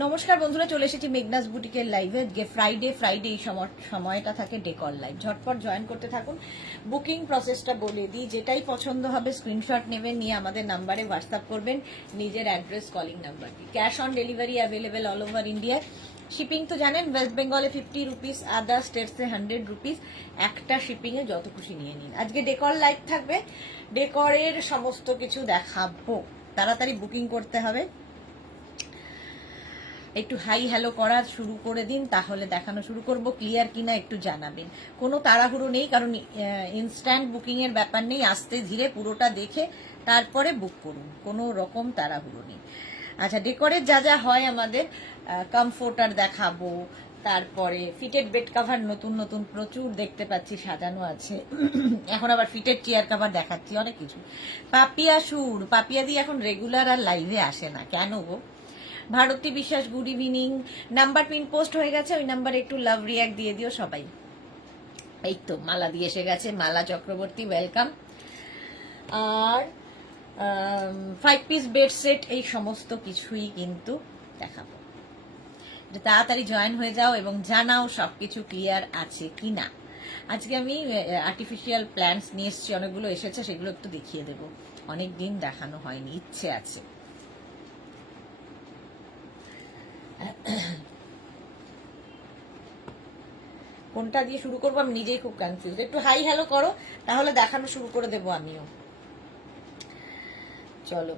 নমস্কার বন্ধুরা, চলে এসেছি মেঘনাস বুটিকের লাইভে। ফ্রাইডে এই সময়টা থাকে ডেকর লাইভ। ঝটপট জয়েন করতে থাকুন। বুকিং প্রসেসটা বলে দিই, যেটাই পছন্দ হবে স্ক্রিনশট নেবেন, নিয়ে আমাদের নাম্বারে হোয়াটসঅ্যাপ করবেন নিজের অ্যাড্রেস, কলিং নাম্বারটি। Cash on delivery available all over India. Shipping তো জানেন, ওয়েস্ট বেঙ্গলে 50 রুপিস, আদার স্টেটসে 100 রুপিস। একটা শিপিংয়ে যত খুশি নিয়ে নিন। আজকে ডেকর লাইভ থাকবে, ডেকরের সমস্ত কিছু দেখাবো। তাড়াতাড়ি বুকিং করতে হবে। একটু হাই হ্যালো করা শুরু করে দিন, তাহলে দেখানো শুরু করব। ক্লিয়ার কিনা একটু জানাবেন। কোনো তাড়াহুড়ো নেই, কারণ ইনস্ট্যান্ট বুকিং এর ব্যাপার নেই। আস্তে ধীরে পুরোটা দেখে তারপরে বুক করুন, কোনো রকম তাড়াহুড়ো নেই। আচ্ছা, ডেকোরের যা যা হয় আমাদের, কমফোর্টার দেখাবো, তারপরে ফিটেড বেড কাভার নতুন নতুন প্রচুর দেখতে পাচ্ছি সাজানো আছে। এখন আবার ফিটেড চেয়ার কাভার দেখাচ্ছি, অনেক কিছু। পাপিয়া সুর, পাপিয়া দি এখন রেগুলার আর লাইভে আসে না, কেন গো? ভারতী বিশ্বাস, good evening. Number pin post হয়ে গেছে, ওই নাম্বারে একটু লাভ রিয়াক্ট দিয়ে দিও সবাই। এই তো মালা দিয়ে এসে গেছে, মালা চক্রবর্তী, ওয়েলকাম। আর 5 পিস বেড সেট, এই সমস্ত কিছুই কিন্তু দেখাবো। তাড়াতাড়ি জয়েন হয়ে যাও এবং জানাও সবকিছু ক্লিয়ার আছে কিনা। আজকে আমি আর্টিফিশিয়াল প্ল্যান্টস নিয়ে এসেছি, অনেকগুলো এসেছে, সেগুলো একটু দেখিয়ে দেবো। অনেকদিন দেখানো হয়নি, ইচ্ছে আছে। কোনটা দিয়ে শুরু করবো আমি নিজেই খুব কনফিউজ। একটু হাই হ্যালো করো, তাহলে দেখানো শুরু করে দেবো আমিও। চলো,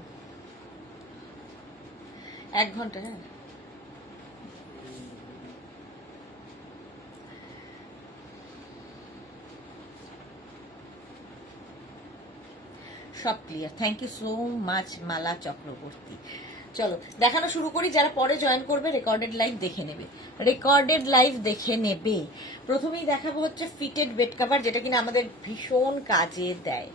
1 ঘন্টা। হ্যাঁ, সব clear. Thank you so much Mala Chakraborty. চলো দেখানো শুরু করি। যারা পরে জয়েন করবে রেকর্ডেড লাইভ দেখে নেবে, রেকর্ডেড লাইভ দেখে নেবে। প্রথমেই দেখাবো হচ্ছে ফিটেড বেড কাভার, যেটা কিনা আমাদের ভীষণ কাজে দেয়।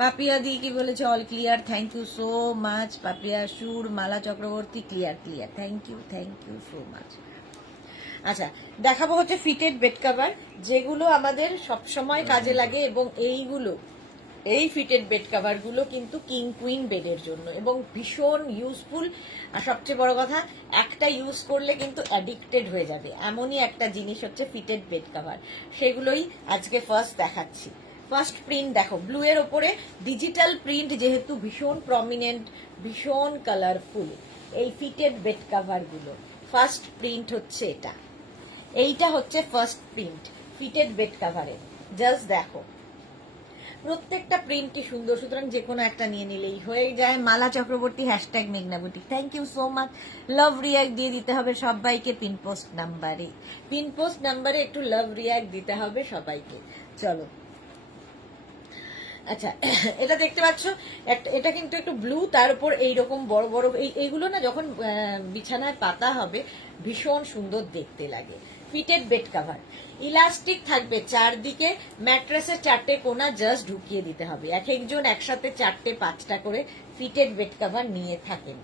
পাপিয়া দি কি বলেছে? All clear, thank you so much. Papiya Sur, Mala Chakraborty, clear clear, thank you so much. আচ্ছা, দেখাবো হচ্ছে ফিটেড বেড কাভার, যেগুলো আমাদের সবসময় কাজে লাগে, এবং এই ফিটেড বেড কাভার গুলো কিন্তু কিং কুইন বেডের জন্য এবং ভীষণ ইউজফুল। আর সবচেয়ে বড় কথা, একটা ইউজ করলে কিন্তু অ্যাডিক্টেড হয়ে যাবে, এমনই একটা জিনিস হচ্ছে ফিটেড বেড কাভার। সেগুলোই আজকে ফার্স্ট দেখাচ্ছি। ফার্স্ট প্রিন্ট দেখো, ব্লু এর ওপরে ডিজিটাল প্রিন্ট, যেহেতু ভীষণ প্রমিনেন্ট, ভীষণ কালারফুল এই ফিটেড বেড কাভার গুলো। ফার্স্ট প্রিন্ট হচ্ছে এটা, এইটা হচ্ছে ফার্স্ট প্রিন্ট ফিটেড বেড কাভারের। জাস্ট দেখো, প্রত্যেকটা প্রিন্টই সুন্দর, সুতরাং যে কোনো একটা নিয়ে নিলেই হয়ে যায়। মালা চক্রবর্তী, হ্যাশট্যাগ মেঘনা boutique, thank you so much. Love react দিয়ে দিতে হবে সবাইকে পিনপোস্ট নাম্বারে একটু লাভ রিয়াক্ট দিতে হবে সবাইকে। চলো, আচ্ছা, এটা দেখতে পাচ্ছ, এটা কিন্তু একটু ব্লু, তার উপর এইরকম বড় বড় এইগুলো না, যখন বিছানায় পাতা হবে ভীষণ সুন্দর দেখতে লাগে। ফিটেড বেড কাভার, ইলাস্টিক থাকবে চারদিকে, ম্যাট্রেসের 4টে কোনা জাস্ট ঢুকিয়ে দিতে হবে। একজন একসাথে 4টে 5টা করে ফিটেড বেড কাভার নিয়ে থাকেন।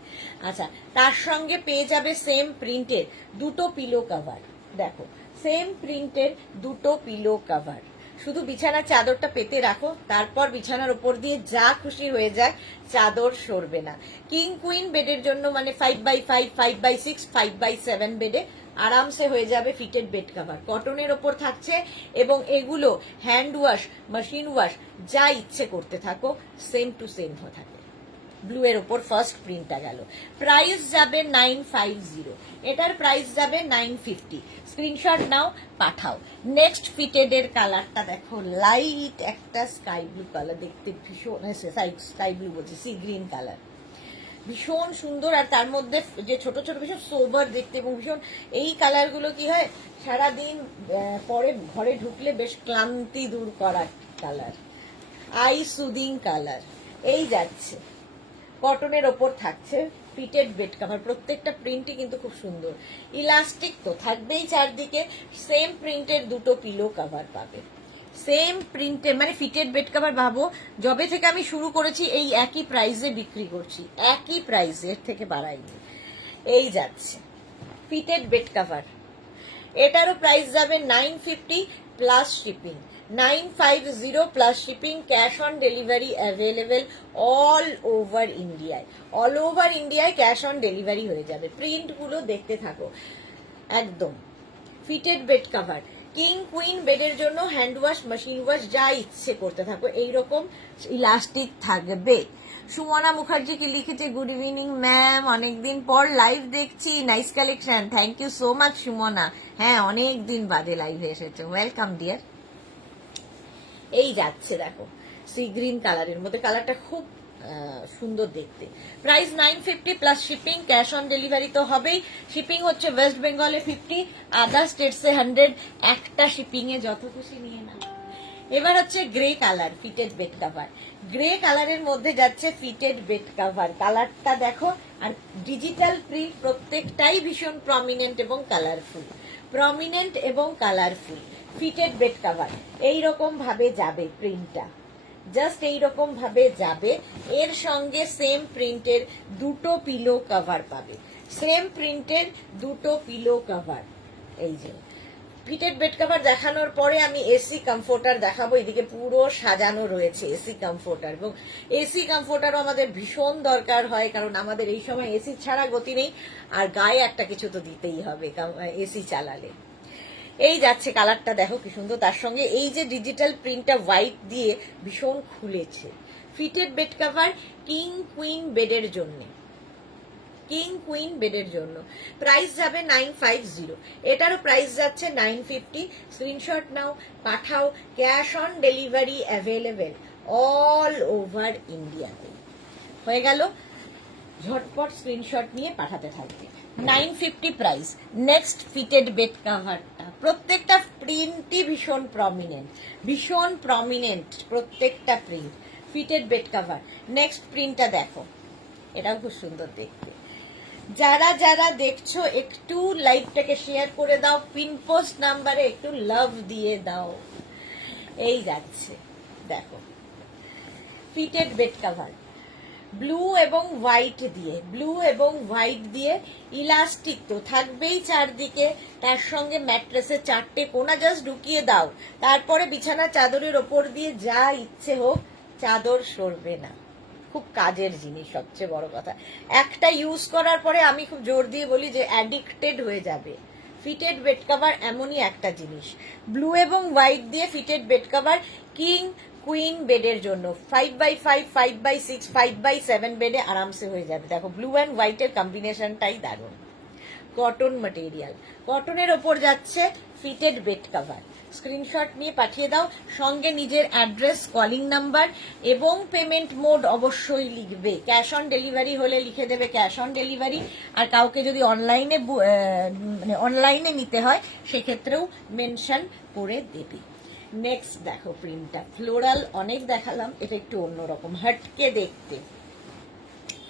আচ্ছা, তার সঙ্গে পেয়ে যাবে সেম প্রিন্টের 2টো পিলো কাভার। দেখো, সেম প্রিন্টের 2টো পিলো কাভার। শুধু বিছানার চাদরটা পেতে রাখো, তারপর বিছানার উপর দিয়ে যা খুশি হয়ে যায়, চাদর সরবে না। কিং কুইন বেডের জন্য, মানে 5x5, 5x6, 5x7 বেডে আরামসে হয়ে যাবে ফিটেড বেড কাভার। কটনের ওপর থাকছে, এবং এগুলো হ্যান্ড ওয়াশ, মেশিন ওয়াশ যা ইচ্ছে করতে থাকো, সেম টু সেম হয়ে থাকে। ব্লু এর ওপর ফার্স্ট প্রিন্টটা গেল। প্রাইস যাবে 950, এটার প্রাইস যাবে 950। স্ক্রিনশট নাও, পাঠাও। নেক্সট ফিটেড এর কালারটা দেখো, লাইট একটা স্কাই ব্লু কালার, দেখতে ভীষণ, স্কাই ব্লু বলছি, সি গ্রিন কালার, ভীষণ সুন্দর। আর তার মধ্যে যে ছোট ছোট ভীষণ সোবার দেখতে, এবং ভীষণ এই কালারগুলো কি হয়, সারাদিন পরে ঘরে ঢুকলে বেশ ক্লান্তি দূর করার কালার, আই সুদিং কালার। এই যাচ্ছে, কটনের ওপর থাকছে ফিটেড বেড কাভার। প্রত্যেকটা প্রিন্টই কিন্তু খুব সুন্দর। ইলাস্টিক তো থাকবেই চারদিকে। সেম প্রিন্টের 2টো পিলো কাভার পাবে, সেম প্রিন্টের, মানে ফিটেড বেড কাভার। ভাবো, যবে থেকে আমি শুরু করেছি এই একই প্রাইসে বিক্রি করছি, একই প্রাইসে, এর থেকে বাড়াইনি। এই যাচ্ছে ফিটেড বেড কাভার, এটারও প্রাইস যাবে 950, plus shipping, 950 plus shipping, cash on delivery available all over ইন্ডিয়ায়। অল ওভার ইন্ডিয়ায় ক্যাশ অন ডেলিভারি হয়ে যাবে। প্রিন্টগুলো দেখতে থাকো একদম। Fitted bed cover, king queen বেডের জন্য হ্যান্ড ওয়াশ, মেশিন ওয়াশ যা ইচ্ছে করতে থাকো, এইরকম ইলাস্টিক থাকবে। সুমনা মুখার্জি কি লিখেছে, গুড ইভিনিং ম্যাম, অনেকদিন পর লাইভ দেখছি, nice collection, thank you so much Sumana. হ্যাঁ, অনেকদিন বাদে লাইভে এসেছো, ওয়েলকাম ডিয়ার। এই যাচ্ছে দেখো সি গ্রিন কালারের মধ্যে, কালারটা খুব সুন্দর দেখতে। Price 950 plus shipping, cash on delivery তো হবেই। শিপিং হচ্ছে ওয়েস্ট বেঙ্গলে 50, আদার স্টেটসে 100, একটা শিপিং এ যত খুশি নিয়ে না। এবার হচ্ছে grey colour fitted bed cover, grey কালারের মধ্যে যাচ্ছে ফিটেড বেড কাভার। কালারটা দেখো, আর ডিজিটাল প্রিন্ট প্রত্যেকটাই ভীষণ প্রমিনেন্ট এবং কালারফুল, প্রমিনেন্ট এবং কালারফুল। ফিটেড বেড কাভার এইরকম ভাবে যাবে প্রিন্টটা, জাস্ট এইরকম ভাবে যাবে। এর সঙ্গে সেম প্রিন্টের দুটো পিলো কভার পাবে, সেম প্রিন্টের দুটো পিলো কভার। এই যে ফিটেড বেড কভার দেখানোর পরে আমি এসি কমফোর্টার দেখাবো। এদিকে পুরো সাজানো রয়েছে এসি কমফোর্টার, এবং এসি কমফোর্টারও আমাদের ভীষণ দরকার হয়, কারণ আমাদের এই সময় এসি ছাড়া গতি নেই, আর গায়ে একটা কিছু তো দিতেই হবে এসি চালালে। এই যাচ্ছে কালারটা দেখো কি সুন্দর, তার সঙ্গে এই যে ডিজিটাল প্রিন্টটা হোয়াইট দিয়ে ভীষণ খুলেছে। Fitted bed cover king queen বেডের জন্য, কিং কুইন বেডের জন্য প্রাইস যাবে 950, এটারও প্রাইস যাচ্ছে 950। স্ক্রিনশট নাও, পাঠাও, cash on delivery available all over ইন্ডিয়াতে। হয়ে গেল, ঝটপট স্ক্রিনশট নিয়ে পাঠাতে থাকবে। 950 প্রাইস। নেক্সট ফিটেড বেড কাভারটা, প্রত্যেকটা প্রিন্টই ভীষণ প্রমিনেন্ট, ভীষণ প্রমিনেন্ট প্রত্যেকটা print. Fitted bed cover next প্রিন্টটা দেখো, এটাও খুব সুন্দর দেখতে। যারা যারা দেখছো একটু লাইভটাকে শেয়ার করে দাও, পিনপোস্ট নাম্বারে একটু লাভ দিয়ে দাও। এই যাচ্ছে দেখো ফিটেড বেড কাভার, ব্লু এবং হোয়াইট দিয়ে, ব্লু এবং হোয়াইট দিয়ে, ইলাস্টিক তো থাকবেই চারদিকে, তার সঙ্গে ম্যাট্রেসের চারটে কোনা জাস্ট ঢুকিয়ে দাও, তারপরে বিছানা চাদরের ওপর দিয়ে যা ইচ্ছে হোক, চাদর সরবে না। খুব কাজের জিনিস, সবচেয়ে বড় কথা। একটা ইউজ করার পরে আমি খুব জোর দিয়ে বলি যে অ্যাডিক্টেড হয়ে যাবে। ফিটেড বেড কভার এমনই একটা জিনিস, ব্লু এবং হোয়াইট দিয়ে fitted bed cover king queen বেডের জন্য 5x5, 5x6, 5x7 বেডে আরামসে হয়ে যাবে। দেখো ব্লু অ্যান্ড হোয়াইটের কম্বিনেশনটাই দারুণ। কটন ম্যাটেরিয়াল, কটনের ওপর যাচ্ছে ফিটেড বেড কভার। স্ক্রিনশট নিয়ে পাঠিয়ে দাও, সঙ্গে নিজের অ্যাড্রেস, কলিং নাম্বার এবং পেমেন্ট মোড অবশ্যই লিখবে। ক্যাশ অন ডেলিভারি হলে লিখে দেবে ক্যাশ অন ডেলিভারি, আর কাউকে যদি অনলাইনে মানে অনলাইনে নিতে হয় সেক্ষেত্রেও মেনশন করে দেবে। নেক্সট দেখো প্রিন্টটা, ফ্লোরাল অনেক দেখালাম, এটা একটু অন্যরকম, হটকে দেখতে।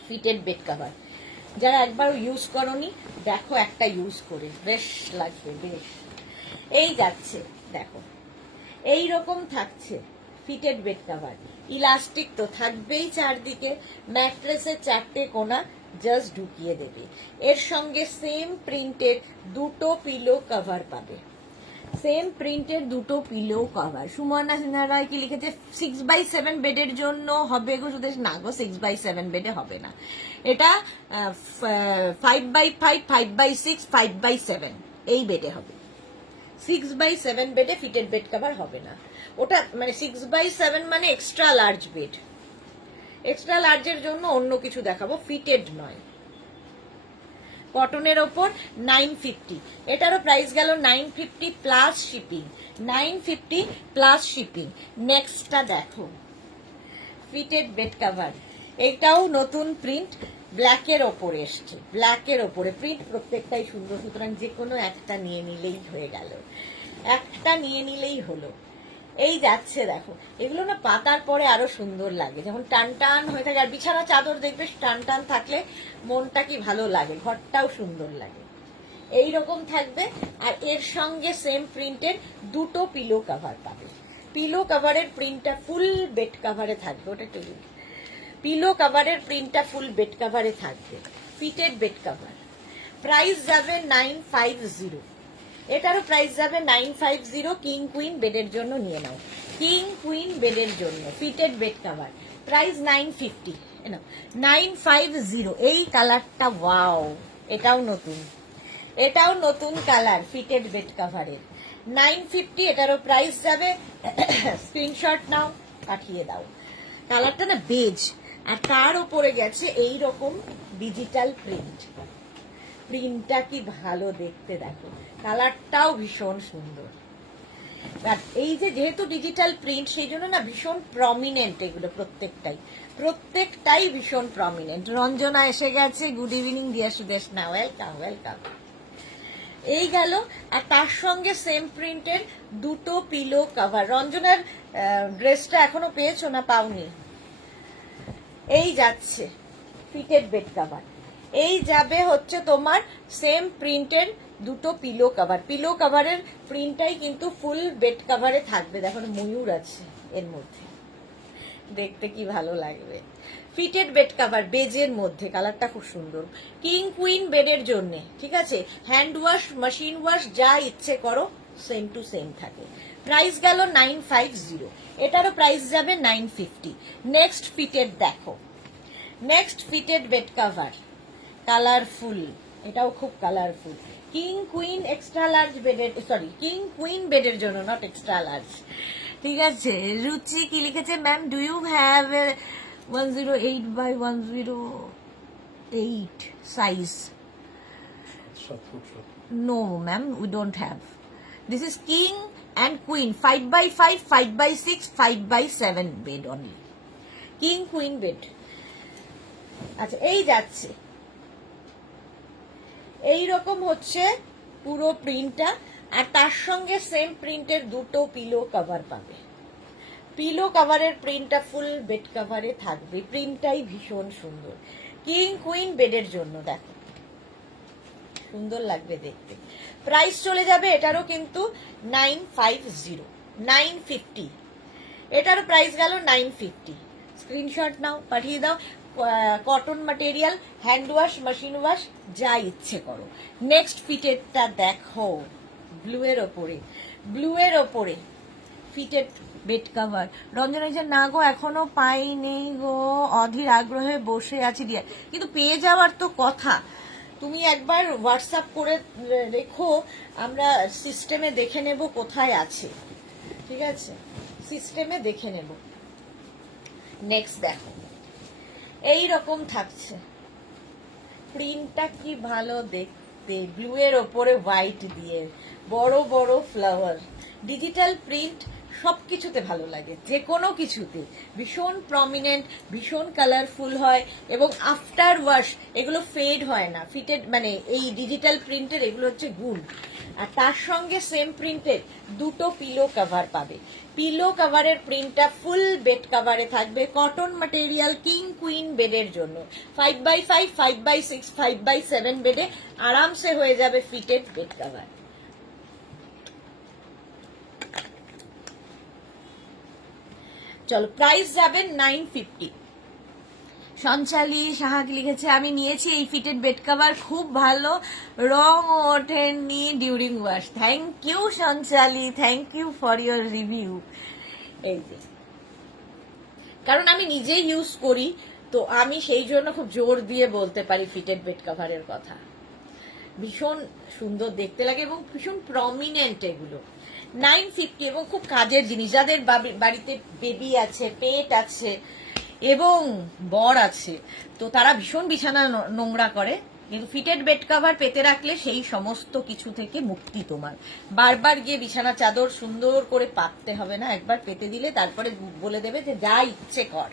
ফিটেড বেড কভার যারা একবার ইউজ করনি, দেখো একটা ইউজ করে বেশ লাগবে, বেশ। এই যাচ্ছে দেখো, এই রকম থাকছে ফিটেড বেড কভার, ইলাস্টিক তো থাকবেই চারদিকে, ম্যাট্রেসের চারটে কোনা জাস্ট ঢুকিয়ে দেবে। এর সঙ্গে সেম প্রিন্টের দুটো পিলো কভার পাবে, সেম প্রিন্টের দুটো পিলো কভার। সুমনা সিনহা রায় কি লিখেছে, 6x7 বেডের জন্য হবে গো সুদেশ? না গো, 6x7 বেডে হবে না, এটা 5x5, 5x6, 5x7 এই বেডে হবে। 6x7 বেডে ফিটেড বেড কভার হবে না, ওটা মানে 6x7 মানে এক্সট্রা লার্জ বেড, এক্সট্রা লার্জের জন্য অন্য কিছু দেখাবো, ফিটেড নয়। কটনের ওপর 950, এটারও প্রাইস গেল 950 প্লাস শিপিং, 950 প্লাস শিপিং। নেক্সটটা দেখো ফিটেড বেড কভার, এটাও নতুন প্রিন্ট, ব্ল্যাকের ওপরে এসছে, ব্ল্যাকের ওপরে প্রিন্ট প্রত্যেকটাই সুন্দর, সুতরাং যে কোনো একটা নিয়ে নিলেই হয়ে গেল, একটা নিয়ে নিলেই হলো। এই যাচ্ছে দেখো, এগুলো না পাতার পরে আরো সুন্দর লাগে, যখন টান টান হয়ে থাকে, আর বিছানা চাদর দেখবে টান টান থাকলে মনটা কি ভালো লাগে, ঘরটাও সুন্দর লাগে। এই রকম থাকবে, আর এর সঙ্গে সেম প্রিন্টের দুটো পিলো কভার পাবে। পিলো কভারের প্রিন্টটা ফুল বেড কভারে থাকবে, ওটা একটু পিলো কভারের প্রিন্টটা ফুল বেড কভারে থাকবে। ফিটেড বেড কভার প্রাইস যাবে 950, এটারও প্রাইস যাবে 950। কিং কুইন বেডের জন্য নিয়ে নাও, কিং কুইন বেডের জন্য ফিটেড বেড কাভার, প্রাইস 950, 950। এই কালারটা ওয়াও, এটাও নতুন, এটাও নতুন কালার ফিটেড বেড কাভারের, 950। এটারও প্রাইস যাবে, স্ক্রিনশট নাও, পাঠিয়ে দাও। কালারটা না বেজ, আর তার উপরে গেছে এই রকম ডিজিটাল প্রিন্ট। প্রিন্টটা কি ভালো দেখতে, দেখো কালারটাও ভীষণ সুন্দর। আর এই যে যেহেতু ডিজিটাল প্রিন্ট, সেই জন্য না ভীষণ প্রমিনেন্ট এগুলো, প্রত্যেকটাই ভীষণ প্রমিনেন্ট। রঞ্জনা এসে গেছে, good evening deer Sudeshna, welcome welcome. এই গেল, আর তার সঙ্গে সেম প্রিন্টের দুটো পিলো কভার। রঞ্জনার ড্রেসটা এখনো পেয়েছো না পাওনি? এই যাচ্ছে ফিটেড বেড কভার, এই যাবে হচ্ছে তোমার সেম প্রিন্টের দুটো পিলো কভার। পিলো কভারের প্রিন্টটাই কিন্তু ফুল বেড কভারে থাকবে। দেখো ময়ূর আছে এর মধ্যে, দেখতে কি ভালো লাগবে। ফিটেড বেড কভার বেজের মধ্যে, কালারটা খুব সুন্দর। কিং কুইন বেডের জন্য, ঠিক আছে, হ্যান্ড ওয়াশ মেশিন ওয়াশ যা ইচ্ছে করো সেম টু সেম থাকে। প্রাইস গেল 950, এটারও প্রাইস যাবে 950। নেক্সট ফিটেড দেখো, next fitted bed cover, colourful, এটাও খুব colourful. King queen extra large বেডের, সরি কিং কুইন বেডের জন্য, নট এক্সট্রা লার্জ, ঠিক আছে। রুচি কি লিখেছে, ma'am do you have 108x108 size? No ma'am, we don't have. This is king and queen 5x5, 5x6, 5x7 bed only, king queen bed. আচ্ছা, এই যাচ্ছে, এই রকম হচ্ছে পুরো প্রিন্টটা, আর তার সঙ্গে সেম প্রিন্টের দুটো পিলো কভার পাবে। পিলো কভারের প্রিন্টটা ফুল বেড কভারে থাকবে, প্রিন্টটাই ভীষণ সুন্দর। কিং কুইন বেডের জন্য দেখো সুন্দর লাগবে দেখতে। প্রাইস চলে যাবে এটারও কিন্তু 950, 950, এটারও প্রাইস গেল 950। স্ক্রিনশট নাও, পাঠিয়ে দাও। Cotton material, hand wash machine wash যা ইচ্ছে করো। নেক্সট ফিটেডটা দেখো, ব্লু এর ওপরে, ব্লু এর ওপরে ফিটেড বেড কভার। রঞ্জনা যে না গো এখনো পাইনি গো, অধীর আগ্রহে বসে আছি দিয়ে, কিন্তু পেয়ে যাওয়ার তো কথা। তুমি একবার হোয়াটসঅ্যাপ করে রেখো, আমরা সিস্টেমে দেখে নেব কোথায় আছে, ঠিক আছে, সিস্টেমে দেখে নেব। নেক্সট দেখো, এই রকম থাকছে, প্রিন্টটা কি ভালো দেখতে, ব্লু এর ওপরে হোয়াইট দিয়ে বড় বড় ফ্লাওয়ার, ডিজিটাল প্রিন্ট সবকিছুতে ভালো লাগে, যে কোনো কিছুতে ভীষণ প্রমিনেন্ট, ভীষণ কালারফুল হয়, এবং আফটার ওয়াশ এগুলো ফেড হয় না। ফিটেড মানে এই ডিজিটাল প্রিন্টের এগুলো হচ্ছে গুণ। আর তার সঙ্গে সেম প্রিন্টের দুটো পিলো কভার পাবে। পিলো কভারের প্রিন্টটা ফুল বেড কভারে থাকবে, কটন ম্যাটেরিয়াল, কিং কুইন বেডের জন্য 5x5, 5x6, 5x7 বেডে আরামসে হয়ে যাবে ফিটেড বেড কভার। চলো, প্রাইস যাবে 950। সঞ্চালী সাহা লিখেছে, আমি নিয়েছি এই ফিটেড বেড কভার, খুব ভালো, রং ওঠেনি during wash. Thank you Sanchali, thank you for your review. এই যে, কারণ আমি নিজেই ইউজ করি, তো আমি সেই জন্য খুব জোর দিয়ে বলতে পারি ফিটেড বেড কভারের কথা। ভীষণ সুন্দর দেখতে লাগে এবং ভীষণ প্রমিনেন্ট এগুলো। 950 এবং খুব কাজের জিনিস, যাদের বাড়িতে বেবি আছে, পেট আছে এবং বর আছে, তো তারা ভীষণ বিছানা নোংরা করে, কিন্তু ফিটেড বেড কভার পেতে রাখলে সেই সমস্ত কিছু থেকে মুক্তি তোমার। বারবার গিয়ে বিছানা চাদর সুন্দর করে পাততে হবে না, একবার পেতে দিলে তারপরে বলে দেবে যে যা ইচ্ছে কর,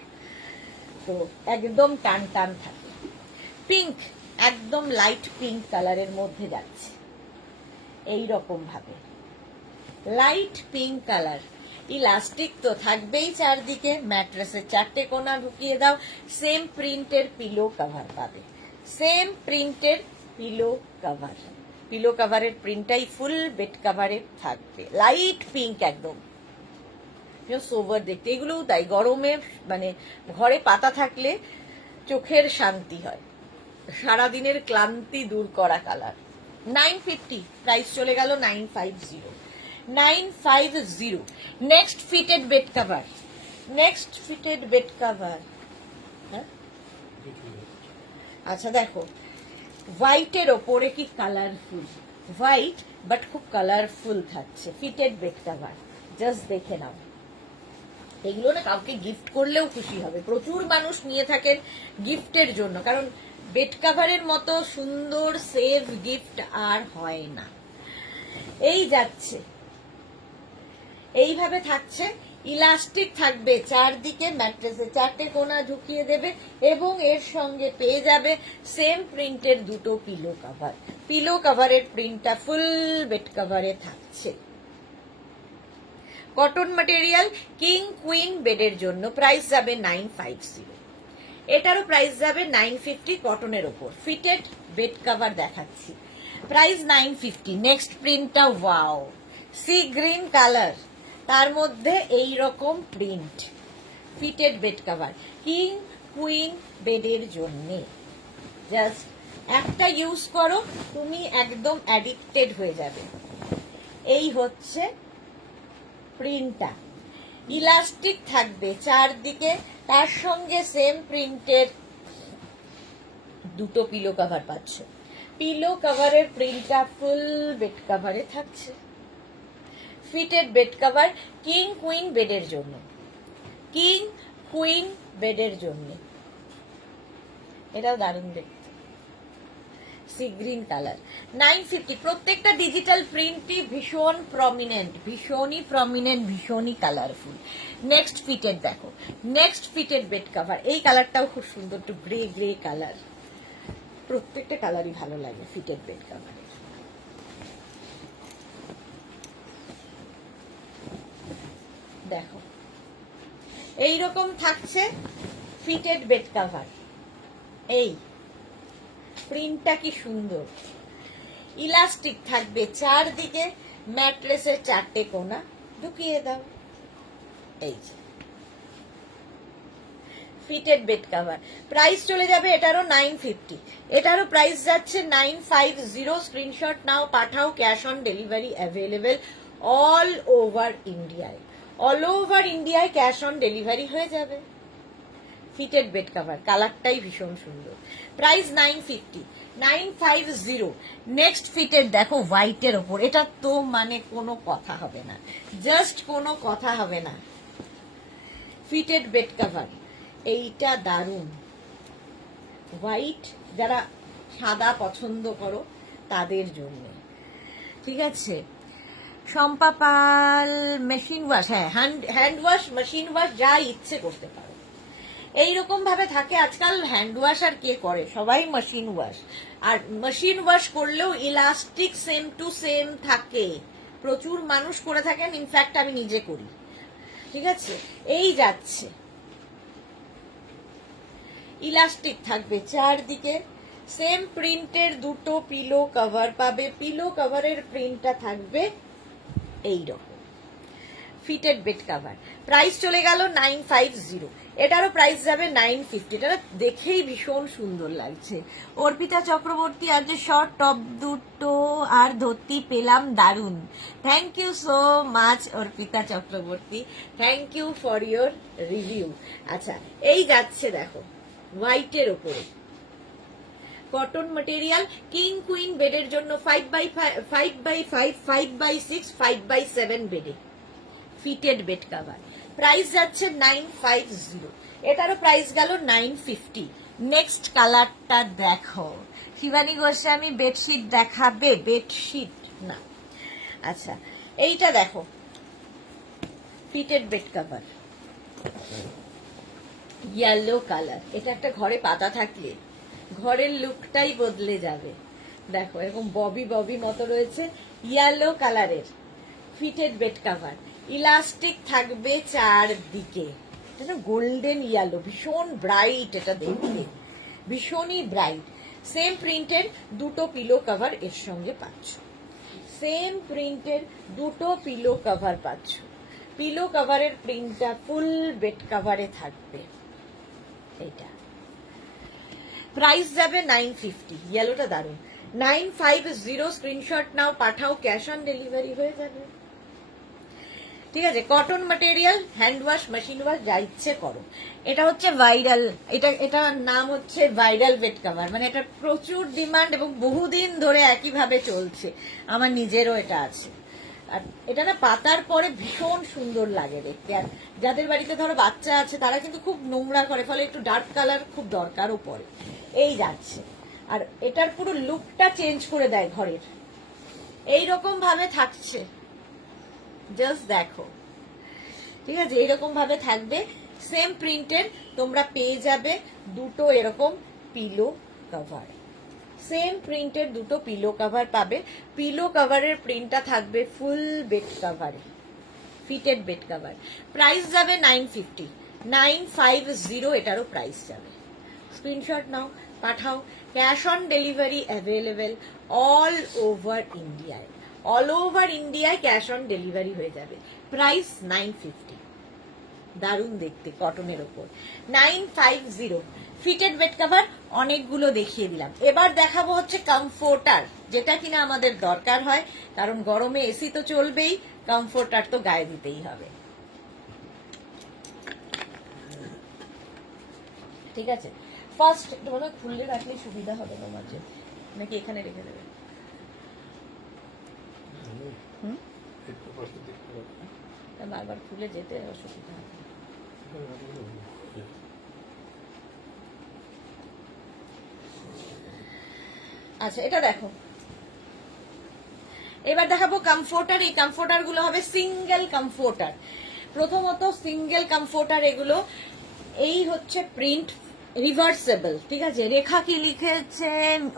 তো একদম টান টান থাকে। পিঙ্ক, একদম লাইট পিঙ্ক কালারের মধ্যে যাচ্ছে, এই রকম ভাবে লাইট পিঙ্ক কালার। ইলাস্টিক তো থাকবেই চারদিকে, ম্যাট্রেসের চারটে কোণা ঢুকিয়ে দাও, সেম প্রিন্টের পিলো কভার পাবে, সেম প্রিন্টের পিলো কভার। পিলো কভারের প্রিন্টটাই ফুল বেড কভারে থাকবে, লাইট পিঙ্ক একদম সোবার দেখতে। এগুলোও তাই, গরমে মানে ঘরে পাতা থাকলে চোখের শান্তি হয়, সারাদিনের ক্লান্তি দূর করা কালার। 950, প্রাইস চলে গেল 950, 950। Next fitted bed cover, next fitted bed cover. আচ্ছা দেখো, হোয়াইটের ওপরে কি কালারফুল, হোয়াইট বাট খুব কালারফুল থাকছে ফিটেড বেড কভার, জাস্ট দেখে নাও। এগুলো না কাউকে গিফট করলেও খুশি হবে, প্রচুর মানুষ নিয়ে থাকেন গিফটের জন্য, কারণ বেড কভারের মতো সুন্দর সেফ গিফট আর হয় না। এই যাচ্ছে, এইভাবে থাকছে, ইলাস্টিক থাকবে চারদিকে, ম্যাট্রেসে চারটে কোণা ঢুকিয়ে দেবে এবং এর সঙ্গে পেয়ে যাবে সেম প্রিন্টের দুটো পিলো কভার। পিলো কভারের প্রিন্টটা ফুল বেড কভারে থাকছে। কটন ম্যাটেরিয়াল, কিং কুইন বেডের জন্য প্রাইস যাবে 950, এটারও প্রাইস যাবে 950 কটনের ওপর। ফিটেড বেড কভার দেখাচ্ছি, প্রাইস 950। নেক্সট প্রিন্টটা ওয়াও, সি গ্রিন কালার, তার মধ্যে এই রকম print, fitted bed cover king queen বেডের জন্য। জাস্ট একটা ইউজ করো, তুমি একদম অ্যাডিক্টেড হয়ে যাবে। এই হচ্ছে প্রিন্টটা, ইলাস্টিক থাকবে চারদিকে, তার সঙ্গে সেম প্রিন্টের দুটো পিলো কভার পাচ্ছ। পিলো কভারের প্রিন্টটা ফুল বেড কভারে থাকছে। Fitted bed cover king queen বেডের জন্য, কিং কুইন বেডের জন্য। এটাও দারুণ দেখতে, সি গ্রিন কালার, 950। প্রত্যেকটা ডিজিটাল প্রিন্টই ভীষণ প্রমিনেন্ট, ভীষণই প্রমিনেন্ট, ভীষণই কালারফুল। নেক্সট ফিটেড দেখো, নেক্সট ফিটেড বেড কভার, এই কালারটাও খুব সুন্দর, একটু গ্রে গ্রে কালার, প্রত্যেকটা কালারই ভালো লাগে ফিটেড বেড কভার। দেখো এইরকম থাকছে ফিটেড বেড কভার, এই প্রিন্টটা কি সুন্দর, ইলাস্টিক থাকবে চারদিকে, ম্যাট্রেসের চারটে কোণা ঢুকিয়ে দাও। এই যে ফিটেড বেড কভার, প্রাইস চলে যাবে এটারও 950, এটারও প্রাইস যাচ্ছে 950। স্ক্রিনশট নাও, পাঠাও, cash on delivery available all over ইন্ডিয়ায়, অল ওভার ইন্ডিয়ায় ক্যাশ অন ডেলিভারি হয়ে যাবে। ফিটেড বেড কভার, কালারটাই ভীষণ সুন্দর, প্রাইস 950, 950। নেক্সট ফিটেড দেখো, হোয়াইটের ওপর, এটা তো মানে কোনো কথা হবে না, জাস্ট কোনো কথা হবে না। ফিটেড বেড কভার, এইটা দারুণ, হোয়াইট, যারা সাদা পছন্দ করো তাদের জন্য, ঠিক আছে। শম্পা পাল, মেশিন ওয়াশ, হ্যাঁ হ্যান্ড ওয়াশ, মেশিন ওয়াশ, যা ইচ্ছে করতে পারো। এইরকম ভাবে থাকে আজকাল, হ্যান্ড ওয়াশ আর কে করে, সবাই মেশিন ওয়াশ। আর মেশিন ওয়াশ করলেও ইলাস্টিক সেম টু সেম থাকে, প্রচুর মানুষ করে থাকেন, ইনফ্যাক্ট আমি নিজে করি, ঠিক আছে। এই যাচ্ছে, ইলাস্টিক থাকবে চারদিকে, সেম প্রিন্টের দুটো পিলো কভার পাবে, পিলো কভারের প্রিন্টটা থাকবে এইরকম। ফিটেড বেড কভার, প্রাইস চলে গেল 950, এটারও প্রাইস যাবে 950। এটা দেখেই ভীষণ সুন্দর লাগছে। অর্পিতা চক্রবর্তী, আজ শর্ট টপ দুটো আর ধুতি পেলাম, দারুন, thank you so much Arpita Chakraborty, thank you for your review. আচ্ছা এই যাচ্ছে দেখো, হোয়াইটের ওপরে কটন ম্যাটেরিয়াল, কিং কুইন বেডের জন্য 5x5, 5x5, 5x6, 5x7 বেডে ফিটেড বেড কভার, প্রাইস যাচ্ছে 950, এটারও প্রাইস গেল 950। নেক্সট কালারটা দেখো, শিবানী গোস্বামী বেডশিট দেখাবে, বেডশিট না, আচ্ছা এইটা দেখো, fitted bed cover, yellow colour, এটা একটা ঘরে পাতা থাকলে ঘরের লুকটাই বদলে যাবে। দেখো এরকম ববি ববি মতো রয়েছে, ইয়েলো কালারের ফিটেড বেড কভার, ইলাস্টিক থাকবে চারদিকে, গোল্ডেন ইয়েলো, ভীষণ ব্রাইট, এটা দেখতে ভীষণই ব্রাইট। সেম প্রিন্টের দুটো পিলো কভার এর সঙ্গে পাচ্ছ, সেম প্রিন্টের দুটো পিলো কভার পাচ্ছ। পিলো কভারের প্রিন্টটা ফুল বেড কভারে থাকবে, এটা প্রাইস যাবে 950, ইয়েলোটা দারুন, 950 স্ক্রিনশট নাও, পাঠাও, ক্যাশ অন ডেলিভারি হয়ে যাবে। ঠিক আছে, cotton material, hand wash, machine wash, যা ইচ্ছে করো। এটা হচ্ছে ভাইরাল, এটার নাম হচ্ছে ভাইরাল বেড কভার, মানে এটা প্রচুর ডিমান্ড এবং বহুদিন ধরে একইভাবে চলছে। আমার নিজেরও এটা আছে। আর এটা না পাতার পরে ভীষণ সুন্দর লাগে দেখতে। আর যাদের বাড়িতে ধরো বাচ্চা আছে তারা কিন্তু খুব নোংরা করে, ফলে একটু ডার্ক কালার খুব দরকারও পড়ে। এই যাচ্ছে। আর এটার পুরো লুকটা চেঞ্জ করে দেয় ঘরের, এইরকম ভাবে থাকছে, জাস্ট দেখো। ঠিক আছে, এইরকম ভাবে থাকবে, সেম প্রিন্টের তোমরা পেয়ে যাবে দুটো এরকম পিলো কভার। সেম প্রিন্টের দুটো পিলো কভার পাবে। পিলো কভারের প্রিন্টটা থাকবে ফুল বেড কভারে, ফিটেড বেড কভার। প্রাইস যাবে 950, 950 এটারও প্রাইস যাবে। স্ক্রিনশট নাও, পাঠাও, cash on delivery available all over ইন্ডিয়ায়। অল ওভার ইন্ডিয়ায় ক্যাশ অন ডেলিভারি হয়ে যাবে। প্রাইস 950, দারুণ দেখতে, কটনের ওপর। 950 ফিটেড বেড কভার অনেকগুলো দেখিয়ে দিলাম। এবার দেখাবো হচ্ছে কমফোর্টার, যেটা কিনা আমাদের দরকার হয়, কারণ গরমে এসি তো চলবেই, কমফোর্টার তো গায়ে দিতেই হবে। ঠিক আছে, ফার্স্ট মনে হয় খুললে রাখলে সুবিধা হবে তোমার জন্য, নাকি এখানে রেখে দেবে? বারবার খুলে যেতে অসুবিধা হবে। আচ্ছা, এটা দেখো, এবার দেখাবো কমফোর্টার। এই কমফোর্টার গুলো হবে সিঙ্গেল কমফোর্টার। প্রথমত সিঙ্গেল কমফোর্টার এগুলো, এই হচ্ছে প্রিন্ট, রিভার্সেবল। ঠিক আছে, রেখা কি লিখেছে?